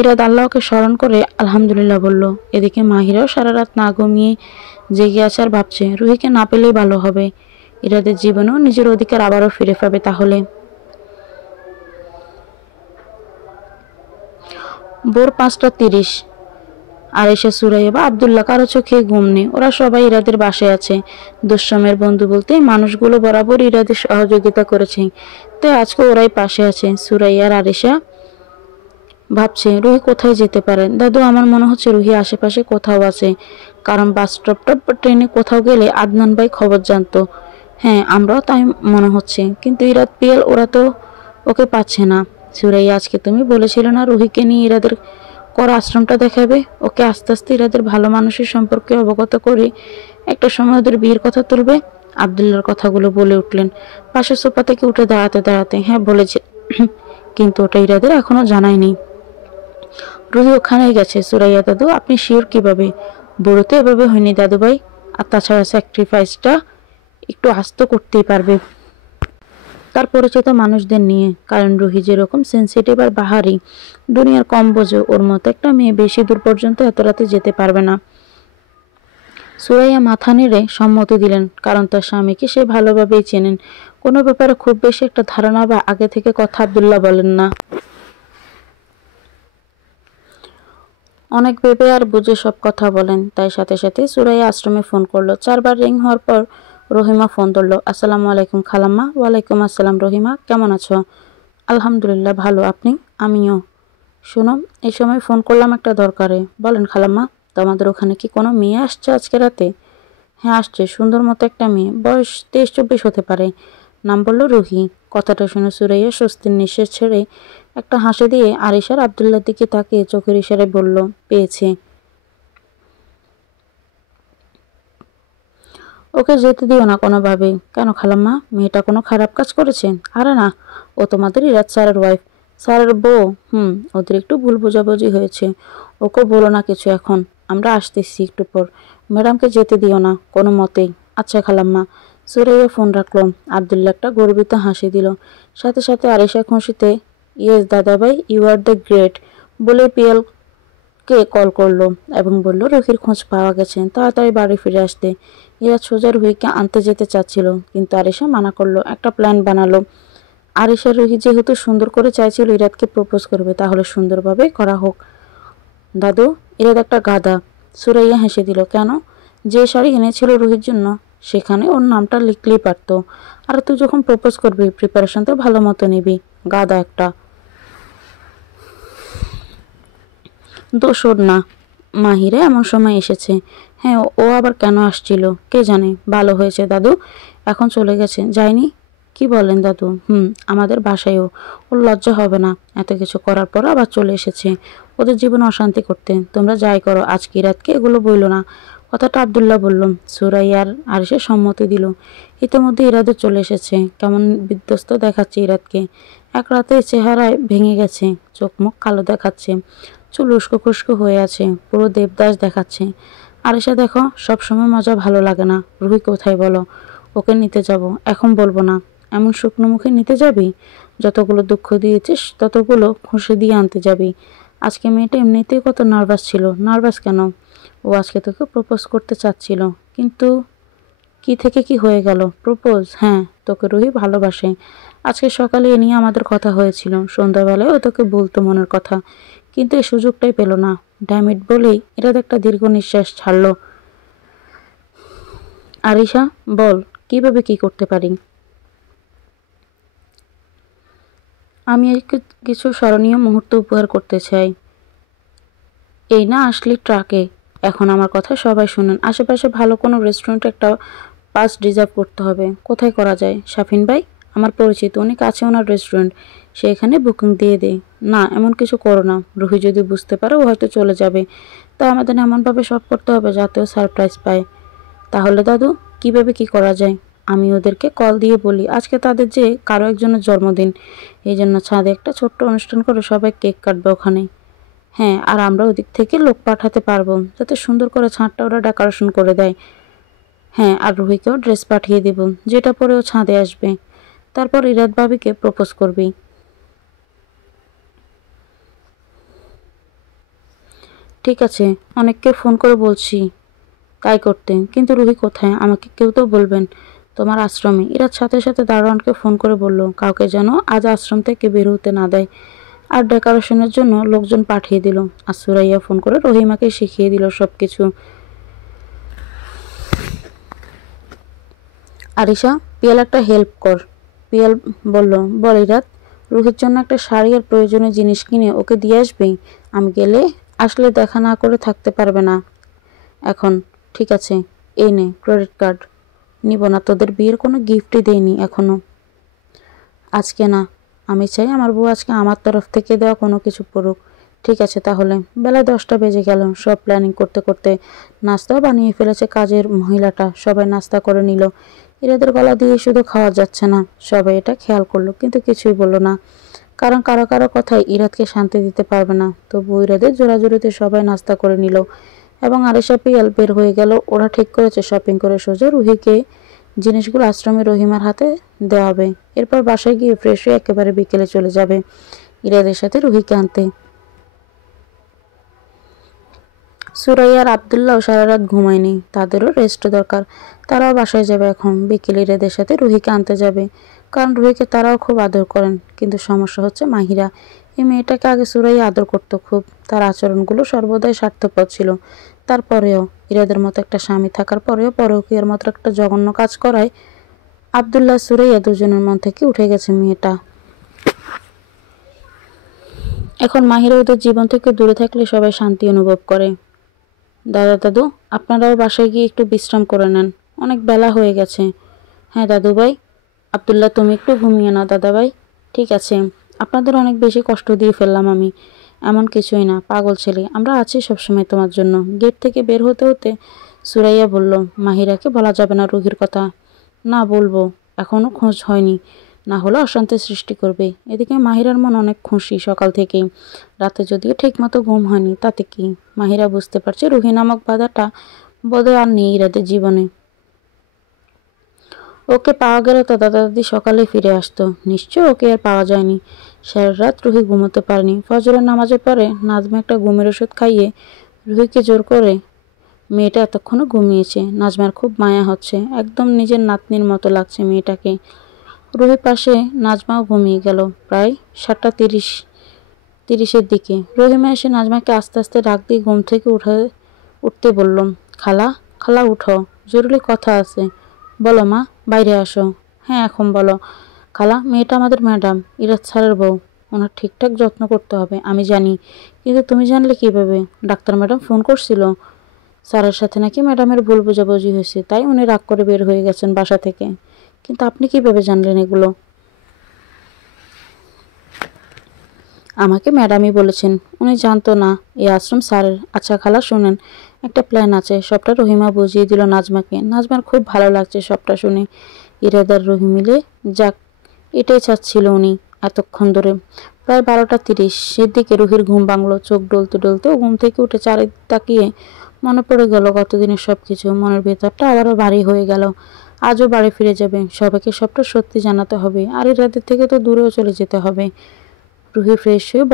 ইরাদ আল্লাহকে স্মরণ করে আলহামদুলিল্লাহ বলল। এদিকে মাহিরাও সারা রাত না ঘুমিয়ে জেগে আছে আর ভাবছে রুহিকে না পেলেই ভালো হবে। ইরাদের জীবনেও নিজের অধিকার আবারও ফিরে পাবে তাহলে। ভোর 5:30। আয়েশা, সুরাইয়া বা আব্দুল্লাহ কারো চোখে ঘুম নেই। ওরা সবাই ইরাদের বাসায় আছে। দুঃসময়ের বন্ধু বলতে মানুষগুলো বরাবর ইরাদের সহযোগিতা করেছে, তাই আজকে ওরাই পাশে আছে। সুরাইয়া আর আয়েশা ভাবছে রুহি কোথায় যেতে পারে। দাদু, আমার মনে হচ্ছে রুহি আশেপাশে কোথাও আছে, কারণ বাস স্টপটা ট্রেনে কোথাও গেলে আদনান ভাই খবর জানতো। হ্যাঁ, আমরাও তাই মনে হচ্ছে, কিন্তু ইরাদ পিয়াল ওরা তো ওকে পাচ্ছে না। সুরাইয়া, আজকে তুমি বলেছিলে না রুহিকে নিয়ে ইরাদের করা আশ্রমটা দেখাবে? ওকে আস্তে আস্তে ইরাদের ভালো মানুষের সম্পর্কে অবগত করে একটা সময় ওদের বিয়ের কথা তুলবে। আব্দুল্লাহর কথাগুলো বলে উঠলেন পাশের সোফা থেকে উঠে দাঁড়াতে দাঁড়াতে। হ্যাঁ বলেছে, কিন্তু ওটা ইরাদের এখনো জানায়নি। রুহি ওখানেই গেছে। সুরাইয়া, দাদু আপনি শিওর কিভাবে? বড়তে এভাবে হয়নি দাদু ভাই, আর তাছাড়া স্যাক্রিফাইসটা একটু আস্ত করতেই পারবে তার পরিচিত মানুষদের নিয়ে, কারণ রুহি যেরকম সেন্সিটিভ আর বাহারি, দুনিয়ার কম বোঝে ওর মতো একটা মেয়ে বেশি দূর পর্যন্ত এত রাতে যেতে পারবে না। সুরাইয়া মাথা নেড়ে সম্মতি দিলেন, কারণ তার স্বামীকে সে ভালোভাবেই চেনেন। কোনো ব্যাপারে খুব বেশি একটা ধারণা বা আগে থেকে কথা আব্দুল্লাহ বলেন না। অনেক ভেবে আর বুঝে সব কথা বলেন। তাই সাথে সাথে সুরাইয়া আশ্রমে ফোন করলো। 4বার রিং হওয়ার পর রহিমা ফোন ধরলো। আসসালামু আলাইকুম খালাম্মা। ওয়ালাইকুম আসসালাম। রহিমা, কেমন আছো? আলহামদুলিল্লাহ ভালো, আপনি? আমিও। শোনো, এই সময় ফোন করলাম একটা দরকারে। বলেন খালাম্মা। তোমাদের ওখানে কি কোনো মেয়ে আসছে আজকে রাতে? হ্যাঁ আসছে, সুন্দর মতো একটা মেয়ে, বয়স 23-24 হতে পারে। নাম বলল রুহি। কথাটা শুনে সুরাইয়া স্বস্তির নিঃশ্বাস ছেড়ে একটা হাসি দিয়ে আরিশার আব্দুল্লার দিকে তাকিয়ে চোখের ইশারায় বলল, পেয়েছে। ওকে যেতে দিও না কোনোভাবে। কেন খালাম্মা, মেয়েটা কোনো খারাপ কাজ করেছে? আরে না, ও তোমাদের ইরাদ স্যারের ওয়াইফ, স্যারের বউ। ওদের একটু ভুল বোঝাবুঝি হয়েছে। ওকে বলো না কিছু এখন, আমরা আসতেছি একটু পর। ম্যাডামকে যেতে দিও না কোনো মতেই। আচ্ছা খালাম্মা। সুরাইয়া ফোন রাখলো। আব্দুল্লাহ একটা গর্বিত হাসি দিল। সাথে সাথে আরিশা খুশিতে, ইয়েস দাদাভাই, ইউ আর দ্য গ্রেট বলে পিয়ালকে কল করলো এবং বলল রুহির খোঁজ পাওয়া গেছে, তাড়াতাড়ি বাড়ি ফিরে আসতে। ইরাদ সোজা রুহিকে আনতে যেতে চাচ্ছিল, কিন্তু আরিশা মানা করলো। একটা প্ল্যান বানালো। আরিশা রুহি যেহেতু সুন্দর করে চাইছিল ইরাদকে প্রপোজ করবে, তাহলে সুন্দরভাবে করা হোক। দাদু, ইরাদ একটা গাধা। সুরাইয়া হেসে দিল। কেন? যে শাড়ি এনেছিল রুহির জন্য সেখানে ওর নামটা লিখলেই পারতো। আর তুই যখন প্রপোজ করবি প্রিপারেশন তো ভালো মতো নিবি। গাধা একটা। দোষ ওর না, মাহিরা এমন সময় এসেছে। হ্যাঁ, ও আবার কেন আসছিল কে জানে। ভালো হয়েছে দাদু এখন চলে গেছে। যায়নি? কি বলেন দাদু? আমাদের বাসায়ও। ওর লজ্জা হবে না এত কিছু করার পর আবার চলে এসেছে ওদের জীবনে অশান্তি করতে। তোমরা যাই করো, আজকে রাতকে এগুলো বইল না। কথাটা আব্দুল্লাহ বলল। সুরাইয়ার আর সে সম্মতি দিল। ইতিমধ্যে ইরাদও চলে এসেছে। কেমন বিধ্বস্ত দেখাচ্ছে ইরাদকে। এক রাতে চেহারায় ভেঙে গেছে, চোখ মুখ কালো দেখাচ্ছে, চুল উস্কো খুস্কো হয়ে আছে, পুরো দেবদাস দেখাচ্ছে। আরিশা, দেখো সবসময় মজা ভালো লাগে না। রুহি কোথায় বলো? ওকে নিতে যাব। এখন বলবো না। এমন শুকনো মুখে নিতে যাবি? যতগুলো দুঃখ দিয়েছিস ততগুলো খুশি দিয়ে আনতে যাবি। আজকে মেয়েটা এমনিতেই কত নার্ভাস ছিল। নার্ভাস কেন? ও আজকে তোকে প্রপোজ করতে চাচ্ছিল, কিন্তু কি থেকে কি হয়ে গেল? প্রপোজ? হ্যাঁ, তোকে রুহি ভালোবাসে। আজকে সকালে এ নিয়ে আমাদের কথা হয়েছিল। সন্ধ্যাবেলায় ও তোকে বলতো মনের কথা, কিন্তু এই সুযোগটাই পেল না। ড্যামিট বলেই এরা একটা দীর্ঘ নিঃশ্বাস ছাড়ল। আরিশা, বল কিভাবে কি করতে পারি? আমি কিছু স্মরণীয় মুহূর্ত উপহার করতে চাই। এই না আসলি ট্রাকে। এখন আমার কথা সবাই শুনেন। আশেপাশে ভালো কোনো রেস্টুরেন্টে একটা পাস রিজার্ভ করতে হবে। কোথায় করা যায়? শাফিন ভাই আমার পরিচিত, উনি কাছে ওনার রেস্টুরেন্ট, সে এখানে বুকিং দিয়ে দেয়। না, এমন কিছু করো না। রুহি যদি বুঝতে পারে ও হয়তো চলে যাবে। তাই আমাদের এমনভাবে সব করতে হবে যাতে ও সারপ্রাইজ পায়। তাহলে দাদু কিভাবে কি করা যায়? আমি ওদেরকে কল দিয়ে বলি আজকে তাদের যে কারো একজনের জন্মদিন, এই জন্য ছাদে একটা ছোট্ট অনুষ্ঠান করে সবাই কেক কাটবে ওখানে। হ্যাঁ, আর আমরা ওদিক থেকে লোক পাঠাতে পারবো যাতে সুন্দর করে ছাদটা ওরা ডেকোরেশন করে দেয়। হ্যাঁ, আর রুহিকেও ড্রেস পাঠিয়ে দেব যেটা পরে ও ছাদে আসবে। তারপর ইরাদ ভাবিকে প্রপোজ করবি। ঠিক আছে, অনেককে ফোন করে বলছি তাই করতে, কিন্তু রুহি কোথায় আমাকে কেউ তো বলবেন। তোমার আশ্রমে। ইরাদ সাথে সাথে দারোয়ানকে ফোন করে বলল কাউকে যেন আজ আশ্রম থেকে বের হতে না দেয়, আর ডেকোরেশনের জন্য লোকজন পাঠিয়ে দিল। আর সুরাইয়া ফোন করে রহিমাকে শিখিয়ে দিল সবকিছু। আরিশা, পিয়াল একটা হেল্প কর। পিয়াল বলল, বল ইরাদ। রুহির জন্য একটা শাড়ি আর প্রয়োজনীয় জিনিস কিনে ওকে দিয়ে আসবি। আমি গেলে আসলে দেখা না করে থাকতে পারবে না এখন। ঠিক আছে, এই নে ক্রেডিট কার্ড। নিব না, তোদের বিয়ের কোনো গিফটই দেয়নি এখনো। আজকে না, আমি চাই আমার বউ আজকে আমার তরফ থেকে দেওয়া কোনো কিছু পড়ুক। ঠিক আছে তাহলে। বেলা 10টা বেজে গেল। সব প্ল্যানিং করতে করতে নাস্তাও বানিয়ে ফেলেছে কাজের মহিলাটা। সবাই নাস্তা করে নিল। ইরাদের গলা দিয়ে শুধু খাওয়া যাচ্ছে না, সবাই এটা খেয়াল করলো, কিন্তু কিছুই বলল না, কারণ কারো কারো কথাই ইরাদকে শান্তি দিতে পারবে না। তবু ইরাদের জোরাজুরিতে সবাই নাস্তা করে নিল এবং আরিশা পিয়াল বের হয়ে গেল। ওরা ঠিক করেছে শপিং করে সোজা রুহিকে জিনিসগুলো আশ্রমে রহিমার হাতে দেওয়া হবে। এরপর বাসায় গিয়ে ফ্রেশ হয়ে একেবারে বিকেলে চলে যাবে ইরাদের সাথে রুহিকে আনতে। সুরাইয়া আর আবদুল্লাহ সারা রাত ঘুমায়নি, তাদেরও রেস্ট দরকার। তারাও বাসায় যাবে এখন। বিকেলে ইরাদের সাথে রুহিকে আনতে যাবে, কারণ রুহিকে তারাও খুব আদর করেন। কিন্তু সমস্যা হচ্ছে মাহিরা। এই মেয়েটাকে আগে সুরাইয়া আদর করতো খুব। তার আচরণগুলো সর্বদাই স্বার্থপর ছিল। তারপরেও ইরাদের মতো একটা স্বামী থাকার পরেও পরকীয়ার মতো একটা জঘন্য কাজ করায় আবদুল্লাহ সুরাইয়া দুজনের মন থেকে উঠে গেছে মেয়েটা। এখন মাহিরা ওদের জীবন থেকে দূরে থাকলে সবাই শান্তি অনুভব করে। দাদা দাদু, আপনারাও বাসায় গিয়ে একটু বিশ্রাম করে নেন, অনেক বেলা হয়ে গেছে। হ্যাঁ দাদু ভাই। আবদুল্লাহ, তুমি একটু ঘুমিয়ে নাও দাদা ভাই। ঠিক আছে, আপনাদের অনেক বেশি কষ্ট দিয়ে ফেললাম আমি। এমন কিছুই না, পাগল ছেলে, আমরা আছি সবসময় তোমার জন্য। গেট থেকে বের হতে হতে সুরাইয়া বলল, মাহিরাকে বলা যাবে না রুহির কথা। না বলবো, এখনও খোঁজ হয়নি, না হলে অশান্তি সৃষ্টি করবে। এদিকে মাহিরার মন অনেক খুশি সকাল থেকেই। রাতে যদিও ঠিকমতো ঘুম হয়নি, তাতে কি। মাহিরা বুঝতে পারছে রুহি নামক বাধাটা বোধহয় আর নেই রাতের জীবনে। ওকে পাওয়া গেলে তো দাদা দাদি সকালে ফিরে আসতো। নিশ্চয় ওকে আর পাওয়া যায়নি। সারা রাত রুহি ঘুমোতে পারেনি। ফজরের নামাজের পরে নাজমা একটা ঘুমের ওষুধ খাইয়ে রুহিকে জোর করে মেয়েটা এতক্ষণও ঘুমিয়েছে। নাজমার খুব মায়া হচ্ছে, একদম নিজের নাতনির মতো লাগছে মেয়েটাকে। রুহির পাশে নাজমাও ঘুমিয়ে গেল প্রায় 7:30-30-এর দিকে। রহিমা এসে নাজমাকে আস্তে আস্তে ডাক দিয়ে ঘুম থেকে উঠতে বলল, খালা, খালা উঠো, জরুরি কথা আছে। বলো মা, বাইরে আসো। হ্যাঁ এখন বলো। খালা, মেয়েটা আমাদের ম্যাডাম, ইরাদ স্যারের বউ। ওনার ঠিকঠাক যত্ন করতে হবে আমি জানি, কিন্তু তুমি জানলে কিভাবে? ডাক্তার ম্যাডাম ফোন করছিল। স্যারের সাথে নাকি ম্যাডামের ভুল বোঝাবুঝি হয়েছে, তাই উনি রাগ করে বের হয়ে গেছেন বাসা থেকে। কিন্তু আপনি কিভাবে জানলেন এগুলো? আমাকে ম্যাডামই বলেছেন, উনি জানতো না এই আশ্রম স্যারের। আচ্ছা খালা শুনেন, একটা প্ল্যান আছে। সবটা রহিমা বুঝিয়ে দিল নাজমাকে। নাজমার খুব ভালো লাগছে সবটা শুনে। ইরাদার রহিম মিলে যাক, এটাই চাচ্ছিল উনি এতক্ষণ ধরে। প্রায় 12টা 30 এর দিকে রুহির ঘুম ভাঙল। চোখ ডলতে ডলতে ঘুম থেকে উঠে চারিদিক তাকিয়ে মনে পড়ে গেল গতদিনের সবকিছু। মনের ভেতরটা আবারও ভারী হয়ে গেল। আজও বাড়ি ফিরে যাবে, সবাইকে সবটা সত্যি জানাতে হবে, আর ইরাদের থেকে তো দূরেও চলে যেতে হবে। রুহি ফ্রেশ হয়ে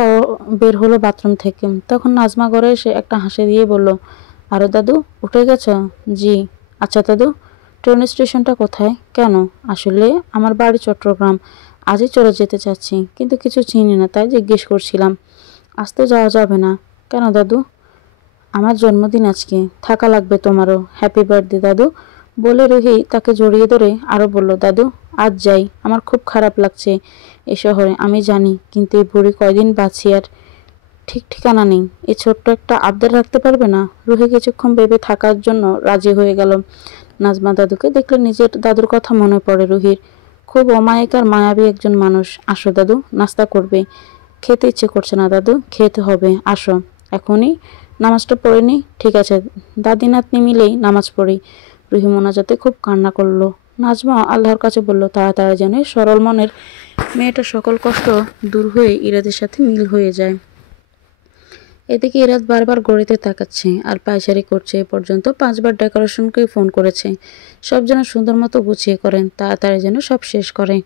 বের হলো বাথরুম থেকে। তখন নাজমা ঘরে এসে একটা হাসি দিয়ে বলল, আরো দাদু উঠে গেছ? জি। আচ্ছা দাদু, ট্রেন স্টেশনটা কোথায়? কেন? আসলে আমার বাড়ি চট্টগ্রাম, আজই চলে যেতে চাচ্ছি, কিন্তু কিছু চিনি না তাই জিজ্ঞেস করছিলাম। আজ তো যাওয়া যাবে না। কেন দাদু? আমার জন্মদিন আজকে, থাকা লাগবে তোমারও। হ্যাপি বার্থডে দাদু। বলে রুহি তাকে জড়িয়ে ধরে আরও বলল, দাদু আজ যাই, আমার খুব খারাপ লাগছে এ শহরে আমি জানি, কিন্তু এই বুড়ি কয়দিন বাঁচি আর ঠিক ঠিকানা নেই। এই ছোট্ট একটা আবদার রাখতে পারবে না? রুহি কিছুক্ষণ ভেবে থাকার জন্য রাজি হয়ে গেল। নাজমা দাদুকে দেখলে নিজের দাদুর কথা মনে পড়ে রুহির। খুব অমায়িক আর মায়াবী একজন মানুষ। আসো দাদু, নাস্তা করবে? খেতে ইচ্ছে করছে না দাদু, খেতে হবে, আসো এখনই নামাজটা পড়ে নি। ঠিক আছে, দাদি নাতনি মিলেই নামাজ পড়ি। রুহি মোনাজাতে খুব কান্না করলো। নাজমা আল্লাহর কাছে বলল, তাড়াতাড়ি যেন সরল মনের মেয়েটা সকল কষ্ট দূর হয়ে ইরাদের সাথে মিল হয়ে যায়। এদিকে ইরাদ বারবার ঘড়িতে তাকাচ্ছে আর পায়চারি করছে। এ পর্যন্ত 5বার ডেকোরেশনকে ফোন করেছে, সব যেন সুন্দর মতো গুছিয়ে করেন, তাড়াতাড়ি যেন সব শেষ করে।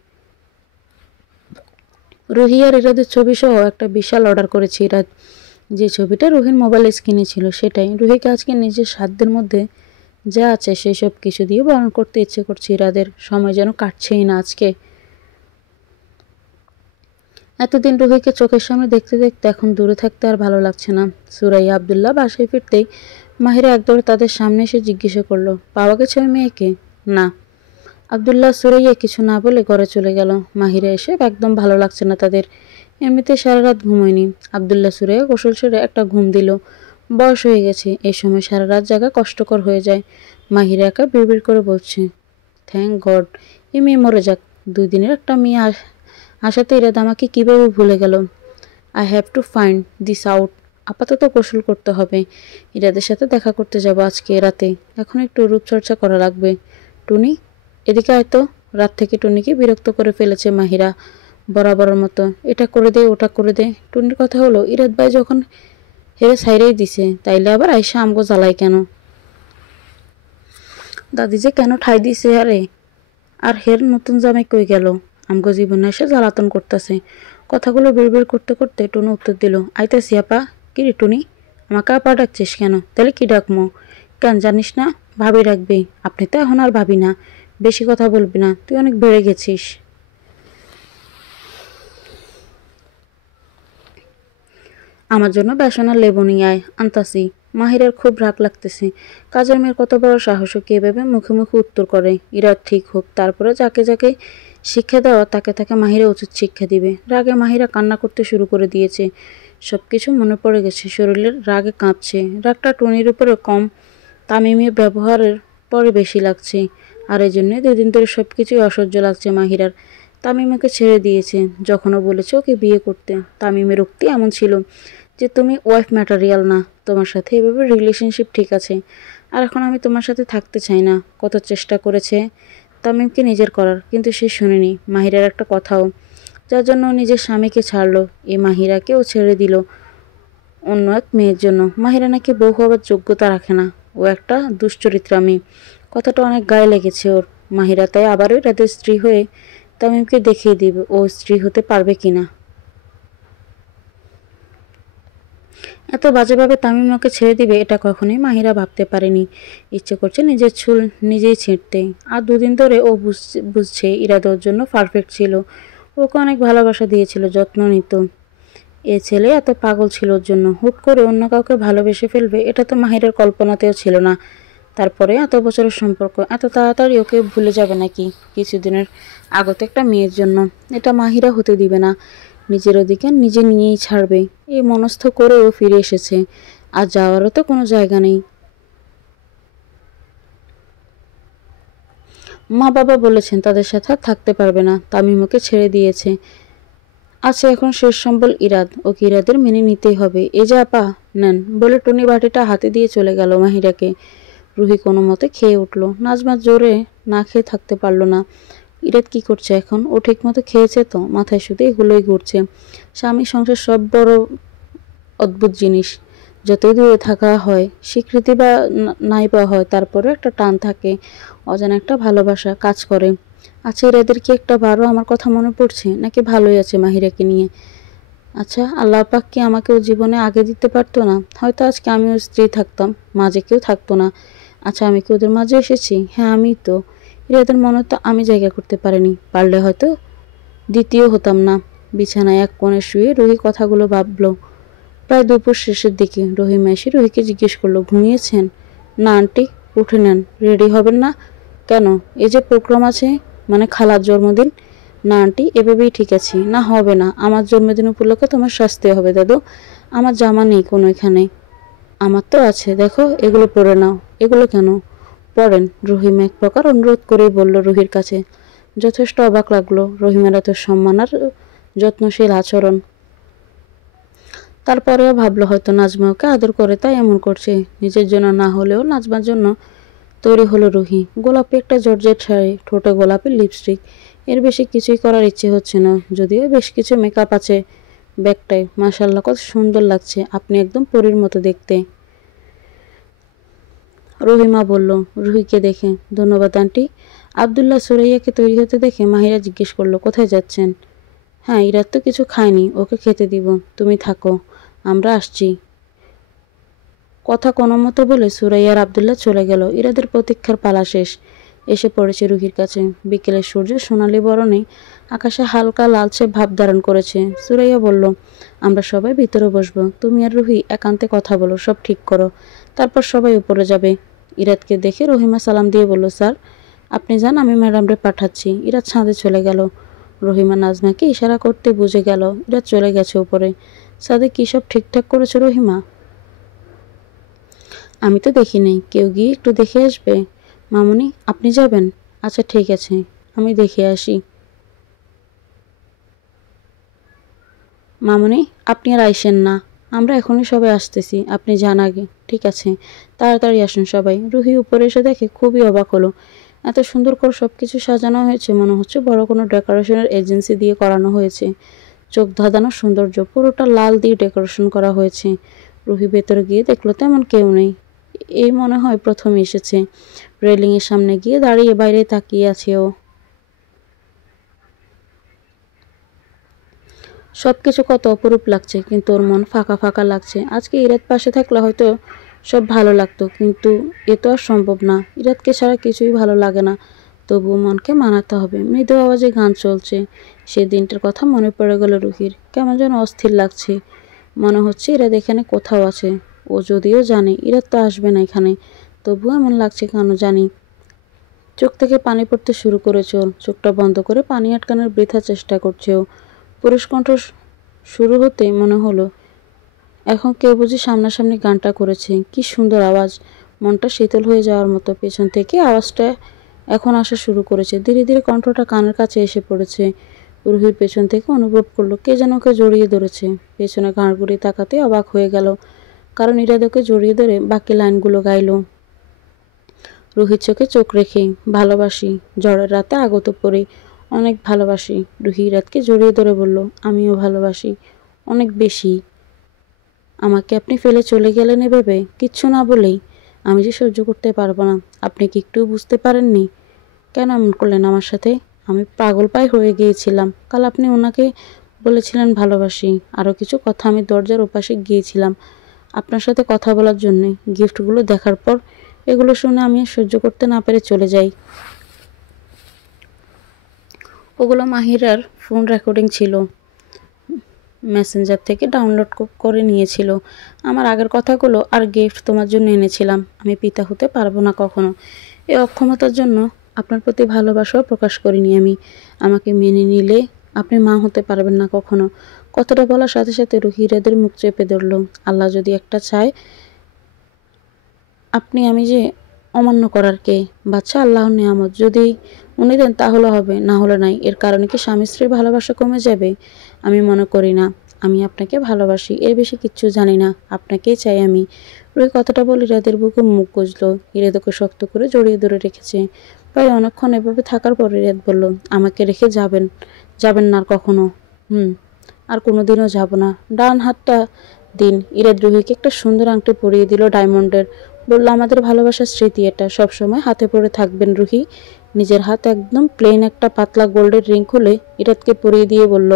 রুহি আর ইরাদের ছবি সহ একটা বিশাল অর্ডার করেছে ইরাদ। যে ছবিটা রুহির মোবাইল স্ক্রিনে ছিল সেটাই। রুহিকে আজকে নিজের সাধ্যের মধ্যে যা আছে সেই সব কিছু দিয়ে বরণ করতে ইচ্ছে করছে ইরাদের। সময় যেন কাটছেই না আজকে। এতদিন রুহিকে চোখের সামনে দেখতে দেখতে এখন দূরে থাকতে আর ভালো লাগছে না। সুরাইয়া আব্দুল্লাহ বাসায় ফিরতেই মাহিরা একদৌড়ে তাদের সামনে এসে জিজ্ঞাসা করলো, পাওয়া গেছে ওই মেয়েকে? না। আব্দুল্লাহ সুরাইয়া কিছু না বলে ঘরে চলে গেল। মাহিরা এসে একদম ভালো লাগছে না তাদের। এমনিতে সারা রাত ঘুমোয়নি। আব্দুল্লাহ সুরাইয়া গোসল সেরে একটা ঘুম দিল। বয়স হয়ে গেছে, এই সময় সারা রাত জাগা কষ্টকর হয়ে যায়। মাহিরা একা বিড়বিড় করে বলছে, থ্যাংক গড এই মেয়ে মরে যাক। 2 দিনের একটা মেয়ে আসাতে ইরাদ আমাকে কিভাবে ভুলে গেল। I have to find this out. আপাতত গোসল করতে হবে। ইরাদের সাথে দেখা করতে যাব আজকে রাতে। এখন একটু রূপচর্চা করা লাগবে। টুনি এদিকে হয়তো। রাত থেকে টুনিকে বিরক্ত করে ফেলেছে মাহিরা বরাবরের মতো। এটা করে দে ওটা করে দে। টুনির কথা হলো, ইরাদ ভাই যখন হেরে সাইরেই দিছে তাইলে আবার আইসা আমগো জ্বালাই কেন? দাদি যে কেন ঠাই দিছে আরে। আর হের নতুন জামাই কই গেল? আমগো জীবনে এসে জ্বালাতন করতেছে। কথাগুলো বিড়বিড় করতে করতে টুনু উত্তর দিল, আইতাছি আপা। কি রে টুনি, আমাকে আপা ডাকছিস কেন? তাহলে কি ডাকমো? কেন জানিস না? ভাবি রাখবি। আপনি তো এখন আর ভাবি না। বেশি কথা বলবি না, তুই অনেক বেড়ে গেছিস। আমার জন্য বেসন আর লেবু নিয়ে আয়, আনতাছি। মাহিরার খুব রাগ লাগতেছে। কাজের মেয়ের কত বড় সাহস, কে ভেবে মুখে মুখে উত্তর করে। ইরাদ ঠিক হোক, তারপরে যাকে যাকে শিক্ষা দেওয়া তাকে তাকে মাহিরা উচিত শিক্ষা দিবে। রাগে মাহিরা কান্না করতে শুরু করে দিয়েছে। সবকিছু মনে পড়ে গেছে, শরীরের রাগে কাঁপছে। রাগটা টুনির উপরে কম, তামিমের ব্যবহারের পরে বেশি লাগছে। আর এই জন্য 2 দিন ধরে সবকিছুই অসহ্য লাগছে মাহিরার। তামিম ওকে ছেড়ে দিয়েছে, যখনও বলেছে ওকে বিয়ে করতে। তামিমের উক্তি এমন ছিল যে তুমি ওয়াইফ ম্যাটেরিয়াল না, তোমার সাথে এভাবে রিলেশনশিপ ঠিক আছে, আর এখন আমি তোমার সাথে থাকতে চাই না। কত চেষ্টা করেছে তামিমকে নিজের করার, কিন্তু সে শুনেনি মাহিরার একটা কথাও, যার জন্য নিজের স্বামীকে ছাড়লো। এই মাহিরাকেও ছেড়ে দিল অন্য এক মেয়ের জন্য। মাহিরা নাকি বউ হবার যোগ্যতা রাখে না, ও একটা দুশ্চরিত্রা মেয়ে। কথাটা অনেক গায়ে লেগেছে ওর। মাহিরা তাই আবারও রাতের স্ত্রী হয়ে তামিমকে দেখিয়ে দিবে ও স্ত্রী হতে পারবে কিনা। এত বাজেভাবে তামিম ওকে ছেড়ে দিবে এটা কখনোই মাহিরা ভাবতে পারেনি। ইচ্ছে করছে নিজের চুল নিজেই ছিঁড়তে। আর 2 দিন ধরে ও বুঝছে ইরাদ ওর জন্য পারফেক্ট ছিল। ওকে অনেক ভালোবাসা দিয়েছিল, যত্ন নিত। এ ছেলে এত পাগল ছিল ওর জন্য। হুট করে অন্য কাউকে ভালোবেসে ফেলবে এটা তো মাহিরার কল্পনাতেও ছিল না। তারপরে এত বছরের সম্পর্ক, এত তাড়াতাড়ি ওকে ভুলে যাবে নাকি কিছুদিনের আগত একটা মেয়ের জন্য? এটা মাহিরা হতে দিবে না। নিজের অধিকার নিজে নিয়েই ছাড়বে, এই মনস্থ করেও ফিরে এসেছে। আর যাওয়ারও তো কোনো জায়গা নেই। মা বাবা বলেছেন তাদের সাথে আর থাকতে পারবে না, তামিম ওকে ছেড়ে দিয়েছে। আচ্ছা এখন শেষ সম্বল ইরাদ, ওকে ইরাদের মেনে নিতেই হবে। এ যা আপা, নেন বলে টুনি বাটিটা হাতে দিয়ে চলে গেল মাহিরাকে। রুহি কোনো মতে খেয়ে উঠল। নাজমা জোরে না খেয়ে থাকতে পারল না। ইরাদ কি করছে এখন? ও ঠিক মতো খেয়েছে তো? মাথায় শুধু এগুলোই ঘুরছে। স্বামী সংসার সব বড় অদ্ভুত জিনিস। যতই দূরে থাকা হয়, স্বীকৃতি বা নাই পাওয়া হয়, তারপরে একটা টান থাকে, অজানা একটা ভালোবাসা কাজ করে। আচ্ছা ইরাদের কি একটা বারও আমার কথা মনে পড়ছে, নাকি ভালোই আছে মাহিরাকে নিয়ে? আচ্ছা আল্লাহ পাক কি আমাকে ও জীবনে আগে দিতে পারতো না? হয়তো আজকে আমি ওর স্ত্রী থাকতাম, মাঝে কেউ থাকতো না। আচ্ছা আমি কি ওদের মাঝে এসেছি? হ্যাঁ আমি তো। ইরাদের মনে তো আমি জায়গা করতে পারিনি, পারলে হয়তো দ্বিতীয় হতাম না। বিছানায় এক কোণে শুয়ে রুহি কথাগুলো ভাবলো। প্রায় দুপুর শেষের দিকে রহিমা এসে রুহিকে জিজ্ঞেস করলো, ঘুমিয়েছেন? না আন্টি, উঠে নেন, রেডি হবেন না? কেন? এই যে প্রোগ্রাম আছে, মানে খালার জন্মদিন। না আন্টি, এভাবেই ঠিক আছি। না হবে না, আমার জন্মদিন উপলক্ষে তোমার শাস্তি হবে দাদু। আমার জামা নেই কোনো এখানে। আমার তো আছে, দেখো এগুলো পরে নাও। এগুলো কেন? পরেন। রহিমা এক প্রকার অনুরোধ করেই বলল রুহির কাছে। যথেষ্ট অবাক লাগলো রহিমার এত সম্মান আর যত্নশীল আচরণ। তারপরেও ভাবলো হয়তো নাজমা ওকে আদর করে তাই এমন করছে। নিজের জন্য না হলেও নাজমার জন্য তৈরি হলো রুহি। গোলাপি একটা জর্জেট শাড়ি, ঠোঁটে গোলাপি লিপস্টিক। এর বেশি কিছুই করার ইচ্ছে হচ্ছে না, যদিও বেশ কিছু মেকআপ আছে ব্যাগটায়। মাশাআল্লাহ কত সুন্দর লাগছে, আপনি একদম পরীর মতো দেখতে। রহিমা বলল রুহিকে দেখে। ধন্যবাদ আন্টি। আব্দুল্লাহ সুরাইয়াকে তৈরি হতে দেখে মাহিরা জিজ্ঞেস করলো, কোথায় যাচ্ছেন? হ্যাঁ ইরাত তো কিছু খায়নি, ওকে খেতে দিব, তুমি থাকো। আমরা আসছি। কথা কোনো মতো বলে সুরাইয়া আর আব্দুল্লাহ চলে গেল। ইরাদের প্রতীক্ষার পালা শেষ। এসে পড়েছে রুহির কাছে। বিকেলের সূর্য সোনালি বরণে আকাশে হালকা লালচে ভাব ধারণ করেছে। সুরাইয়া বলল, আমরা সবাই ভিতরে বসবো, তুমি আর রুহি একান্তে কথা বলো, সব ঠিক করো, তারপর সবাই উপরে যাবে। ইরাদকে দেখে রহিমা সালাম দিয়ে বলল, স্যার আপনি যান, আমি ম্যাডামরে পাঠাচ্ছি। ইরাদ ছাদে চলে গেল। রহিমা নাজমাকে ইশারা করতে বুঝে গেল ইরাদ চলে গেছে উপরে। ছাদে কি সব ঠিকঠাক করেছে রহিমা? আমি তো দেখি নেই, কেউ গিয়ে একটু দেখে আসবে। মামুনি আপনি যাবেন? আচ্ছা ঠিক আছে, আমি দেখে আসি। মামুনি আপনি আর আইসেন না, আমরা এখনই সবাই আসতেছি, আপনি যান আগে। ঠিক আছে, তাড়াতাড়ি আসুন সবাই। রুহি উপরে এসে দেখে খুবই অবাক হলো। এত সুন্দর করে সবকিছু সাজানো হয়েছে, মনে হচ্ছে বড় কোনো ডেকোরেশনের এজেন্সি দিয়ে করানো হয়েছে। চোখ ধাঁধানো সৌন্দর্য, পুরোটা লাল দিয়ে ডেকোরেশন করা হয়েছে। রুহি ভেতরে গিয়ে দেখলো তেমন কেউ নেই। এই মনে হয় প্রথম এসেছে। রেলিংয়ের সামনে গিয়ে দাঁড়িয়ে বাইরে তাকিয়ে আছে ও। সবকিছু কত অপরূপ লাগছে, কিন্তু ওর মন ফাঁকা ফাঁকা লাগছে। আজকে ইরাদ পাশে থাকলে হয়তো সব ভালো লাগতো, কিন্তু এ তো আর সম্ভব না। ইরাদকে ছাড়া কিছুই ভালো লাগে না, তবুও মনকে মানাতে হবে। মৃদু আওয়াজে গান চলছে। সে দিনটার কথা মনে পড়ে গেল রুহির। কেমন যেন অস্থির লাগছে। মনে হচ্ছে ইরাদ এখানে কোথাও আছে। ও যদিও জানে ইরাদ তো আসবে না এখানে, তবুও এমন লাগছে কেন জানি। চোখ থেকে পানি পড়তে শুরু করেছে ওর। চোখটা বন্ধ করে পানি আটকানোর বৃথা চেষ্টা করছে ও। পুরুষ কণ্ঠ শুরু হতেই মনে হলো এখন কেউ বুঝি সামনাসামনি গানটা করেছে। কি সুন্দর আওয়াজ, মনটা শীতল হয়ে যাওয়ার মতো। পেছন থেকে আওয়াজটা এখন আসা শুরু করেছে। ধীরে ধীরে কণ্ঠটা কানের কাছে এসে পড়েছে। রুহির পেছন থেকে অনুভব করলো কে যেন ওকে জড়িয়ে ধরেছে। পেছনে ঘাড় ঘুরিয়ে তাকাতে অবাক হয়ে গেল, কারণ ইরাদ ওকে জড়িয়ে ধরে বাকি লাইনগুলো গাইল। রুহির চোখে চোখ রেখে, ভালোবাসি, ঝড়ের রাতে আগত পড়ে, অনেক ভালোবাসি। রুহি ইরাদকে জড়িয়ে ধরে বলল, আমিও ভালোবাসি, অনেক বেশি। আমাকে আপনি ফেলে চলে গেলেন এভাবে, কিচ্ছু না বলেই। আমি যে সহ্য করতে পারবো না। আপনি কি একটু বুঝতে পারেননি? কেন এমন করলেন আমার সাথে? আমি পাগল পায় হয়ে গিয়েছিলাম। কাল আপনি ওনাকে বলেছিলেন ভালোবাসি, আরও কিছু কথা। আমি দরজার ওপাশে গিয়েছিলাম আপনার সাথে কথা বলার জন্যে। গিফটগুলো দেখার পর এগুলো শুনে আমি সহ্য করতে না পেরে চলে যাই। ওগুলো মাহিরার ফোন রেকর্ডিং ছিল, মেসেঞ্জার থেকে ডাউনলোড করে নিয়েছিল। আমার আগের কথাগুলো আর গিফট তোমার জন্য এনেছিলাম। আমি পিতা হতে পারবো না কখনো। এই অক্ষমতার জন্য আপনার প্রতি ভালোবাসাও প্রকাশ করিনি আমি। আমাকে মেনে নিলে আপনি মা হতে পারবেন না কখনো। কথাটা বলার সাথে সাথে রুহি ইরাদের মুখ চেপে ধরল। আল্লাহ যদি একটা চায়, আপনি আমি যে অমান্য করার কে? বাচ্চা আল্লাহর নিয়ামত, যদি উনি দেন তাহলে হবে, না হলে নাই। এর কারণে কি স্বামী স্ত্রীর ভালোবাসা কমে যাবে? আমি মনে করি না। আমি আপনাকে ভালোবাসি, এর বেশি কিচ্ছু জানি না। আপনাকেই চাই আমি। রুহি কথাটা বলে ইরাদের বুকে মুখ গুজল। ইরাদ ওকে শক্ত করে জড়িয়ে ধরে রেখেছে। প্রায় অনেকক্ষণ এভাবে থাকার পর ইরাদ বলল, আমাকে রেখে যাবেন? যাবেন না আর কখনো? আর কোনোদিনও যাব না। ডান হাতটা দিন। ইরাদ রুহিকে একটা সুন্দর আংটি পরিয়ে দিল ডায়মন্ডের। বলল, আমাদের ভালোবাসার স্মৃতি এটা, সবসময় হাতে পরে থাকবেন রুহি। নিজের হাত একদম প্লেন একটা পাতলা গোল্ডের রিং খুলে ইরাদকে পরিয়ে দিয়ে বলল,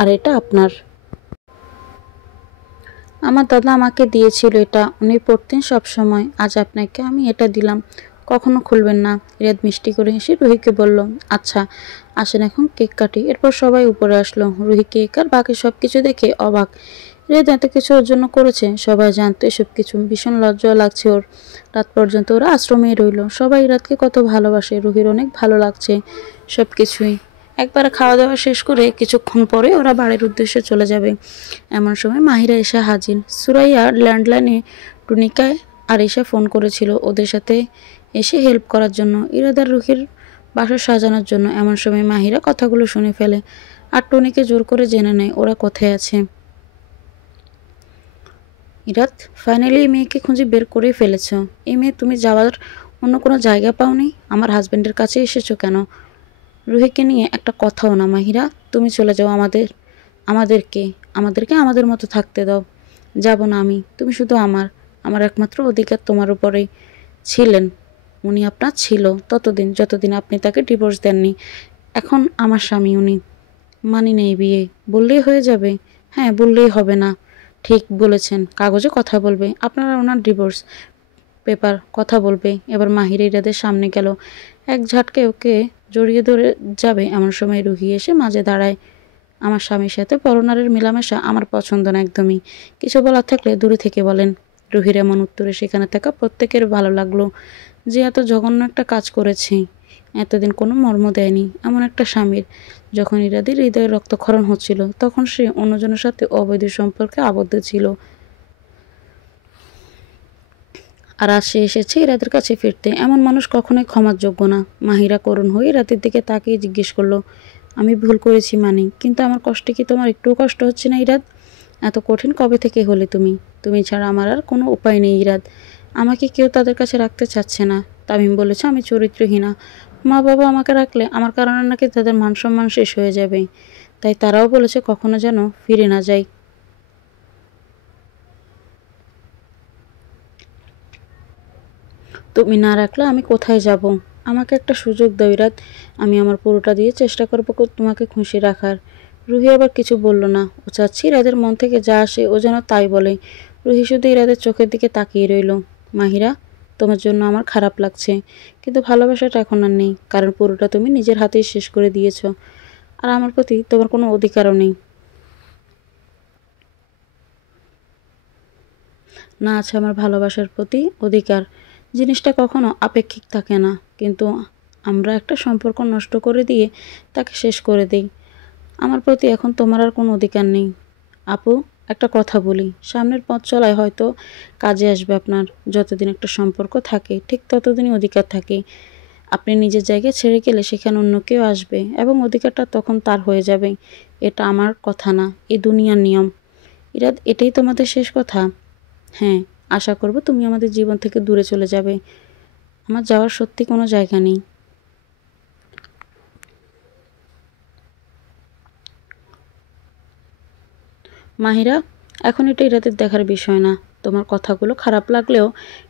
আর এটা আপনার। আমার দাদা আমাকে দিয়েছিল এটা, উনি পরতেন সবসময়। আজ আপনাকে আমি এটা দিলাম, কখনো খুলবেন না। ইরাদ মিষ্টি করে হেসে রুহিকে বলল, আচ্ছা আসেন এখন কেক কাটি। এরপর সবাই উপরে আসলো। রুহি কেক আর বাকি সব কিছু দেখে অবাক। ইরাদ এত কিছু ওর জন্য করেছে, সবাই জানতো এসব কিছু। ভীষণ লজ্জা লাগছে ওর। রাত পর্যন্ত ওরা আশ্রমেই রইল। সবাই ইরাদকে কত ভালোবাসে। রুহির অনেক ভালো লাগছে সব কিছুই। একবার খাওয়া দাওয়া শেষ করে কিছুক্ষণ পরে ওরা বাড়ির উদ্দেশ্যে চলে যাবে। এমন সময় মাহিরা এসে হাজির। সুরাইয়া ল্যান্ডলাইনে টুনিকায় আর এসে ফোন করেছিল ওদের সাথে এসে হেল্প করার জন্য, ইরাদার রুহির বাসা সাজানোর জন্য। এমন সময় মাহিরা কথাগুলো শুনে ফেলে আর টুনিকে জোর করে জেনে নেয় ওরা কোথায় আছে। ইরাদ, ফাইনালি এই মেয়েকে খুঁজে বের করে ফেলেছ। এই মেয়ে, তুমি যাওয়ার অন্য কোনো জায়গা পাওনি? আমার হাজবেন্ডের কাছে এসেছো কেন? রুহিকে নিয়ে একটা কথাও না মাহিরা, তুমি চলে যাও। আমাদেরকে আমাদেরকে আমাদের মতো থাকতে দাও। যাব না আমি, তুমি শুধু আমার। আমার একমাত্র অধিকার তোমার উপরেই ছিলেন। উনি আপনার ছিল ততদিন যতদিন আপনি তাকে ডিভোর্স দেননি। এখন আমার স্বামী উনি। মানি নেই বিয়ে। বললেই হয়ে যাবে? হ্যাঁ, বললেই হবে না। ঠিক বলেছেন, কাগজে কথা বলবে, আপনারা ওনার ডিভোর্স পেপার কথা বলবে। এবার মাহিরা ইরাদের সামনে গেল, এক ঝাটকে ওকে জড়িয়ে ধরে যাবে এমন সময় রুহি এসে মাঝে দাঁড়ায়। আমার স্বামীর সাথে পরনারের মেলামেশা আমার পছন্দ না একদমই। কিছু বলার থাকলে দূরে থেকে বলেন। রুহির এমন উত্তরে সেখানে থাকা প্রত্যেকের ভালো লাগলো, যে এত জঘন্য একটা কাজ করেছে, এতদিন কোনো মর্ম দেয়নি এমন একটা স্বামীর। যখন ইরাদের হৃদয়ে রক্তক্ষরণ হচ্ছিল তখন সে অন্যজনের সাথে অবৈধ সম্পর্কে আবদ্ধ ছিল, আর আজ সে এসেছে ইরাদের কাছে ফিরতে। এমন মানুষ কখনোই ক্ষমার যোগ্য না। মাহিরা করুণ হয়ে রাতের দিকে তাকিয়ে জিজ্ঞেস করলো, আমি ভুল করেছি মানে, কিন্তু আমার কষ্টে কি তোমার একটুও কষ্ট হচ্ছে না ইরাদ? এত কঠিন কবে থেকে হলে তুমি? তুমি ছাড়া আমার আর কোনো উপায় নেই ইরাদ। আমাকে কেউ তাদের কাছে রাখতে চাচ্ছে না। তামিম বলেছে আমি চরিত্রহীনা। মা বাবা আমাকে রাখলে আমার কারণে নাকি তাদের মান সম্মান শেষ হয়ে যাবে। তাই তারাও বলেছে কখনো যেন ফিরে না যাই। তুমি না রাখলে আমি কোথায় যাব? আমাকে একটা সুযোগ দাও ইরাদ। আমি আমার পুরোটা দিয়ে চেষ্টা করবো তোমাকে খুশি রাখার। রুহি আবার কিছু বলল না। ও চাচ্ছি ইরাদের মন থেকে যা আসে ও যেন তাই বলে। রুহি শুধু ইরাদের চোখের দিকে তাকিয়ে রইল। মাহিরা, তোমার জন্য আমার খারাপ লাগছে, কিন্তু ভালোবাসাটা এখন আর নেই, কারণ পুরোটা তুমি নিজের হাতেই শেষ করে দিয়েছ। আর আমার প্রতি তোমার কোনো অধিকারও নেই। না আছে আমার ভালোবাসার প্রতি অধিকার। জিনিসটা কখনো আপেক্ষিক থাকে না, কিন্তু আমরা একটা সম্পর্ক নষ্ট করে দিয়ে তাকে শেষ করে দিই। আমার প্রতি এখন তোমার আর কোনো অধিকার নেই। আপু, একটা কথা বলি, সামনের পথ চলায় হয়তো কাজে আসবে আপনার। যতদিন একটা সম্পর্ক থাকে ঠিক ততদিনই অধিকার থাকে। আপনি নিজের জায়গায় ছেড়ে গেলে সেখানে অন্য কেউ আসবে এবং অধিকারটা তখন তার হয়ে যাবে। এটা আমার কথা না, এই দুনিয়ার নিয়ম। ইরাদ, এটাই তোমাদের শেষ কথা? হ্যাঁ, আশা করব তুমি আমাদের জীবন থেকে দূরে চলে যাবে। আমার যাওয়ার সত্যি কোনো জায়গা নেই। মাহিরা, এখন এটা ইরাদের দেখার বিষয় না। তোমার কথাগুলো খারাপ লাগলেও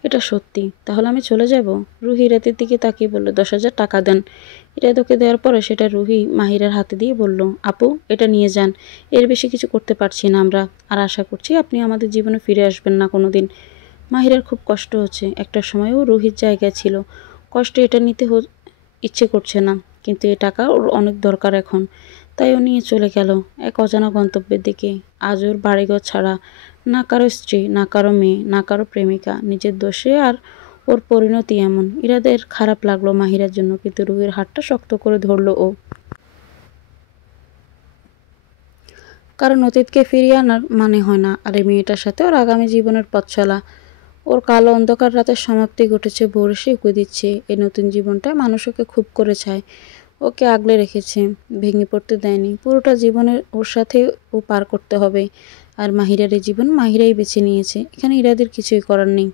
এটা সত্যি। তাহলে আমি চলে যাব? রুহি ইরাদের দিকে তাকিয়ে বলল, 10,000 টাকা দেন। ইরাদ ওকে দেওয়ার পরে সেটা রুহি মাহিরার হাতে দিয়ে বলল, আপু, এটা নিয়ে যান। এর বেশি কিছু করতে পারছি না আমরা। আর আশা করছি আপনি আমাদের জীবনে ফিরে আসবেন না কোনো দিন। মাহিরার খুব কষ্ট হচ্ছে। একটা সময়ও রুহির জায়গায় ছিল। কষ্টে এটা নিতে ইচ্ছে করছে না, কিন্তু এ টাকা ওর অনেক দরকার এখন। তাই ও নিয়ে চলে গেল এক অজানা গন্তব্যের দিকে। আজ ওর বাড়িঘর ছাড়া, না কারো স্ত্রী, না কারো মেয়ে, না কারো প্রেমিকা। নিজের দোষে আর ওর পরিণতি এমন। ইরাদের খারাপ লাগলো মাহিরার জন্য, কিন্তু রুহির হাতটা শক্ত করে ধরল ও। কারণ অতীতকে ফিরিয়ে আনার মানে হয় না আর এই মেয়েটার সাথে ওর আগামী জীবনের পথ চলা। ওর কালো অন্ধকার রাতের সমাপ্তি ঘটেছে, ভোর এসে উঁকি দিচ্ছে। এই নতুন জীবনটায় মানুষ ওকে খুব করে চায়, ওকে আগলে রেখেছে, ভেঙে পড়তে দেয়নি। পুরোটা জীবনের ওর সাথে ও পার করতে হবে। আর মাহিরার এই জীবন মাহিরাই বেছে নিয়েছে। এখানে ইরাদের কিছুই করার নেই।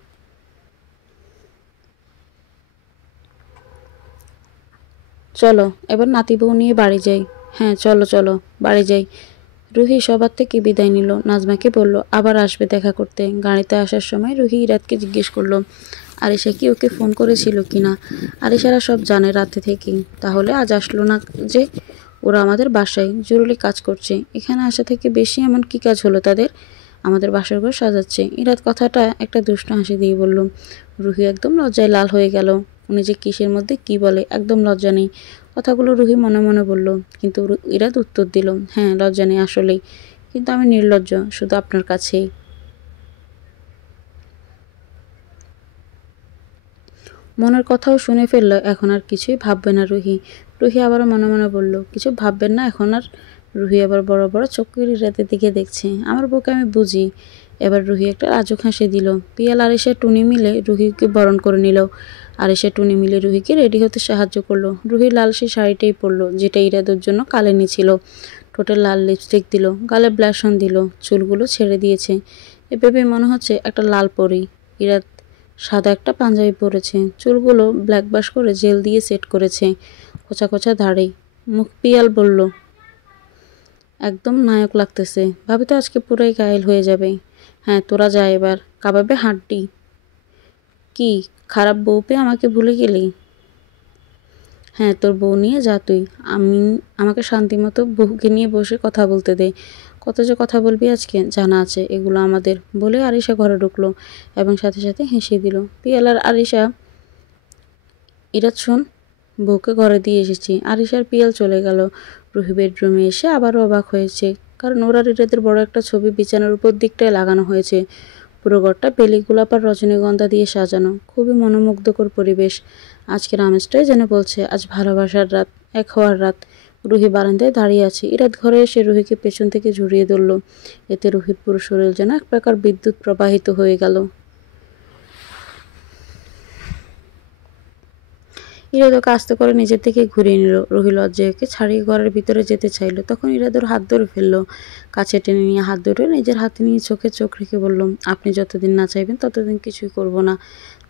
চলো এবার নাতি বউ নিয়ে বাড়ি যাই। হ্যাঁ, চলো চলো, বাড়ি যাই। রুহি সবার থেকে বিদায় নিল। নাজমাকে বলল আবার আসবে দেখা করতে। গাড়িতে আসার সময় রুহি ইরাদকে জিজ্ঞেস করলো, আরিশা কি ওকে ফোন করেছিল কিনা? আরিশারা সব জানে রাতে থেকেই। তাহলে আজ আসলো না যে? ওরা আমাদের বাসায় জরুরি কাজ করছে। এখানে আসা থেকে বেশি এমন কি কাজ হলো তাদের? আমাদের বাসার ঘর সাজাচ্ছে। ইরাদ কথাটা একটা দুষ্ট হাসি দিয়ে বলল। রুহি একদম লজ্জায় লাল হয়ে গেল। উনি যে কিসের মধ্যে কি বলে, একদম লজ্জা নেই। কথাগুলো রুহি মনে মনে বলল, কিন্তু ইরাদ উত্তর দিল, হ্যাঁ লজ্জা নেই আসলেই, কিন্তু আমি নির্লজ্জ শুধু আপনার কাছেই। মনের কথাও শুনে ফেলল। এখন আর কিছুই ভাববে না রুহি। রুহি আবারও মনে মনে বলল, কিছু ভাববেন না এখন আর। রুহি আবার বড় বড় চোখ করে ইরাদের দিকে দেখছে। আমার বউকে আমি বুঝি। এবার রুহি একটা লাজুক হাসি দিল। পিয়াল আরিশা টুনি মিলে রুহিকে বরণ করে নিল। আরিশা টুনি মিলে রুহিকে রেডি হতে সাহায্য করলো। রুহি লাল সেই শাড়িটাই পরলো যেটা ইরাদের জন্য কালে নিয়েছিল। ঠোঁটে লাল লিপস্টিক দিল, গালে ব্লাশন দিল, চুলগুলো ছেড়ে দিয়েছে। এভাবে মনে হচ্ছে একটা লাল পরি। ইরাদ সাদা একটা পাঞ্জাবি পরেছে, চুলগুলো ব্ল্যাক বাশ করে জেল দিয়ে সেট করেছে, কোঁচা কোঁচা দাড়ি। মুখ পিয়াল বলল, একদম নায়ক লাগতেছে। ভাবি তো আজকে পুরাই ঘায়েল হয়ে যাবে। হ্যাঁ, তোরা যা এবার, কাবাবে হাড্ডি। কি খারাপ বউ পেয়ে আমাকে ভুলে গেলি? হ্যাঁ, তোর বউ নিয়ে যা তুই। আমাকে শান্তিমতো বউকে নিয়ে বসে কথা বলতে দে। কত যে কথা বলবি আজকে জানা আছে এগুলো আমাদের, বলে আরিশা ঘরে ঢুকলো এবং সাথে সাথে হেসে দিল। পিয়াল আর আরিশা, ইরাত শোন, বউকে ঘরে দিয়ে এসেছি। আরিশার পিয়াল চলে গেল। রুহি বেডরুমে এসে আবারও অবাক হয়েছে, কারণ ওরা ইরাদের বড় একটা ছবি বিছানার উপর দিকটায় লাগানো হয়েছে। পুরো ঘরটা বেলি গোলাপ আর রজনীগন্ধা দিয়ে সাজানো, খুবই মনোমুগ্ধকর পরিবেশ। আজকের আমেজটাই যেন বলছে আজ ভালোবাসার রাত, এক হওয়ার রাত। রুহি বারান্দায় দাঁড়িয়ে আছে। ইরাত ঘরে এসে রুহিকে পেছন থেকে জড়িয়ে ধরল। এতে রুহির পুরো শরীর যেন এক প্রকার বিদ্যুৎ প্রবাহিত হয়ে গেল। ইরাদ ওকে আস্তে করে নিজের থেকে ঘুরিয়ে নিল। রুহি লজ্জাকে ছাড়িয়ে ঘরের ভিতরে যেতে চাইল, তখন ইরাদ ওর হাত ধরে ফেললো। কাছে টেনে নিয়ে হাত ধরে নিজের হাতে নিয়ে চোখে চোখ রেখে বলল, আপনি যতদিন না চাইবেন ততদিন কিছুই করব না,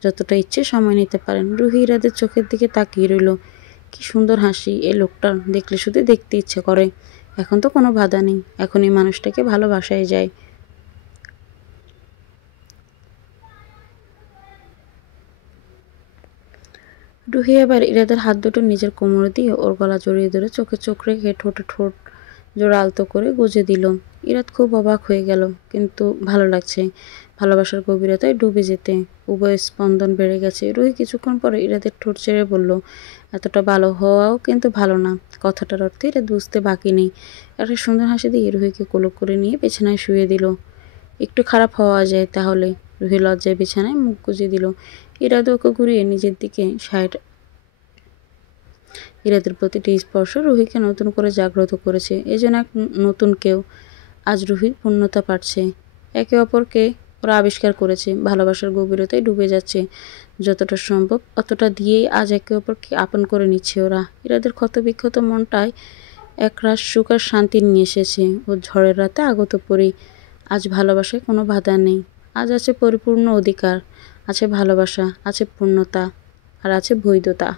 যতটা ইচ্ছে সময় নিতে পারেন। রুহি ইরাদের চোখের দিকে তাকিয়ে রইল। কি সুন্দর হাসি এই লোকটার, দেখলে শুধু দেখতে ইচ্ছে করে। এখন তো কোনো বাধা নেই, এখন এই মানুষটাকে ভালোবাসাই যায়। রুহি এবার ইরাদের হাত দুটো নিজের কোমরে দিয়ে ওর গলা জড়িয়ে ধরে চোখে চোখ রেখে ঠোঁটে ঠোঁট জোড়া আলতো করে গুজে দিল। ইরাদ খুব অবাক হয়ে গেল, কিন্তু ভালো লাগছে। ভালোবাসার গভীরতায় ডুবে যেতে উভয় স্পন্দন বেড়ে গেছে। রুহি কিছুক্ষণ পরে ইরাদের ঠোঁট ছেড়ে বলল, এতটা ভালো হওয়াও কিন্তু ভালো না। কথাটার অর্থে ইরাদ বুঝতে বাকি নেই। একটা সুন্দর হাসি দিয়ে রুহিকে কোলে করে নিয়ে বিছানায় শুয়ে দিল। একটু খারাপ হওয়া যায় তাহলে। রুহি লজ্জায় বিছানায় মুখ গুজে দিল। ইরাদ ওকে ঘুরিয়ে নিজের দিকে সাইড। ইরাদের প্রতিটি স্পর্শ রুহিকে নতুন করে জাগ্রত করেছে। এ যেন এক নতুন কেউ। আজ রুহির পূর্ণতা পাচ্ছে। একে অপরকে ওরা আবিষ্কার করেছে, ভালোবাসার গভীরতায় ডুবে যাচ্ছে। যতটা সম্ভব অতটা দিয়েই আজ একে অপরকে আপন করে নিচ্ছে ওরা। ইরাদের ক্ষতবিক্ষত মনটায় একরাশ সুখ আর শান্তি নিয়ে এসেছে। ও ঝড়ের রাতে আগত পরি। আজ ভালোবাসায় কোনো বাধা নেই। আজ আছে পরিপূর্ণ অধিকার, আছে ভালোবাসা, আছে পূর্ণতা, আর আছে বৈধতা।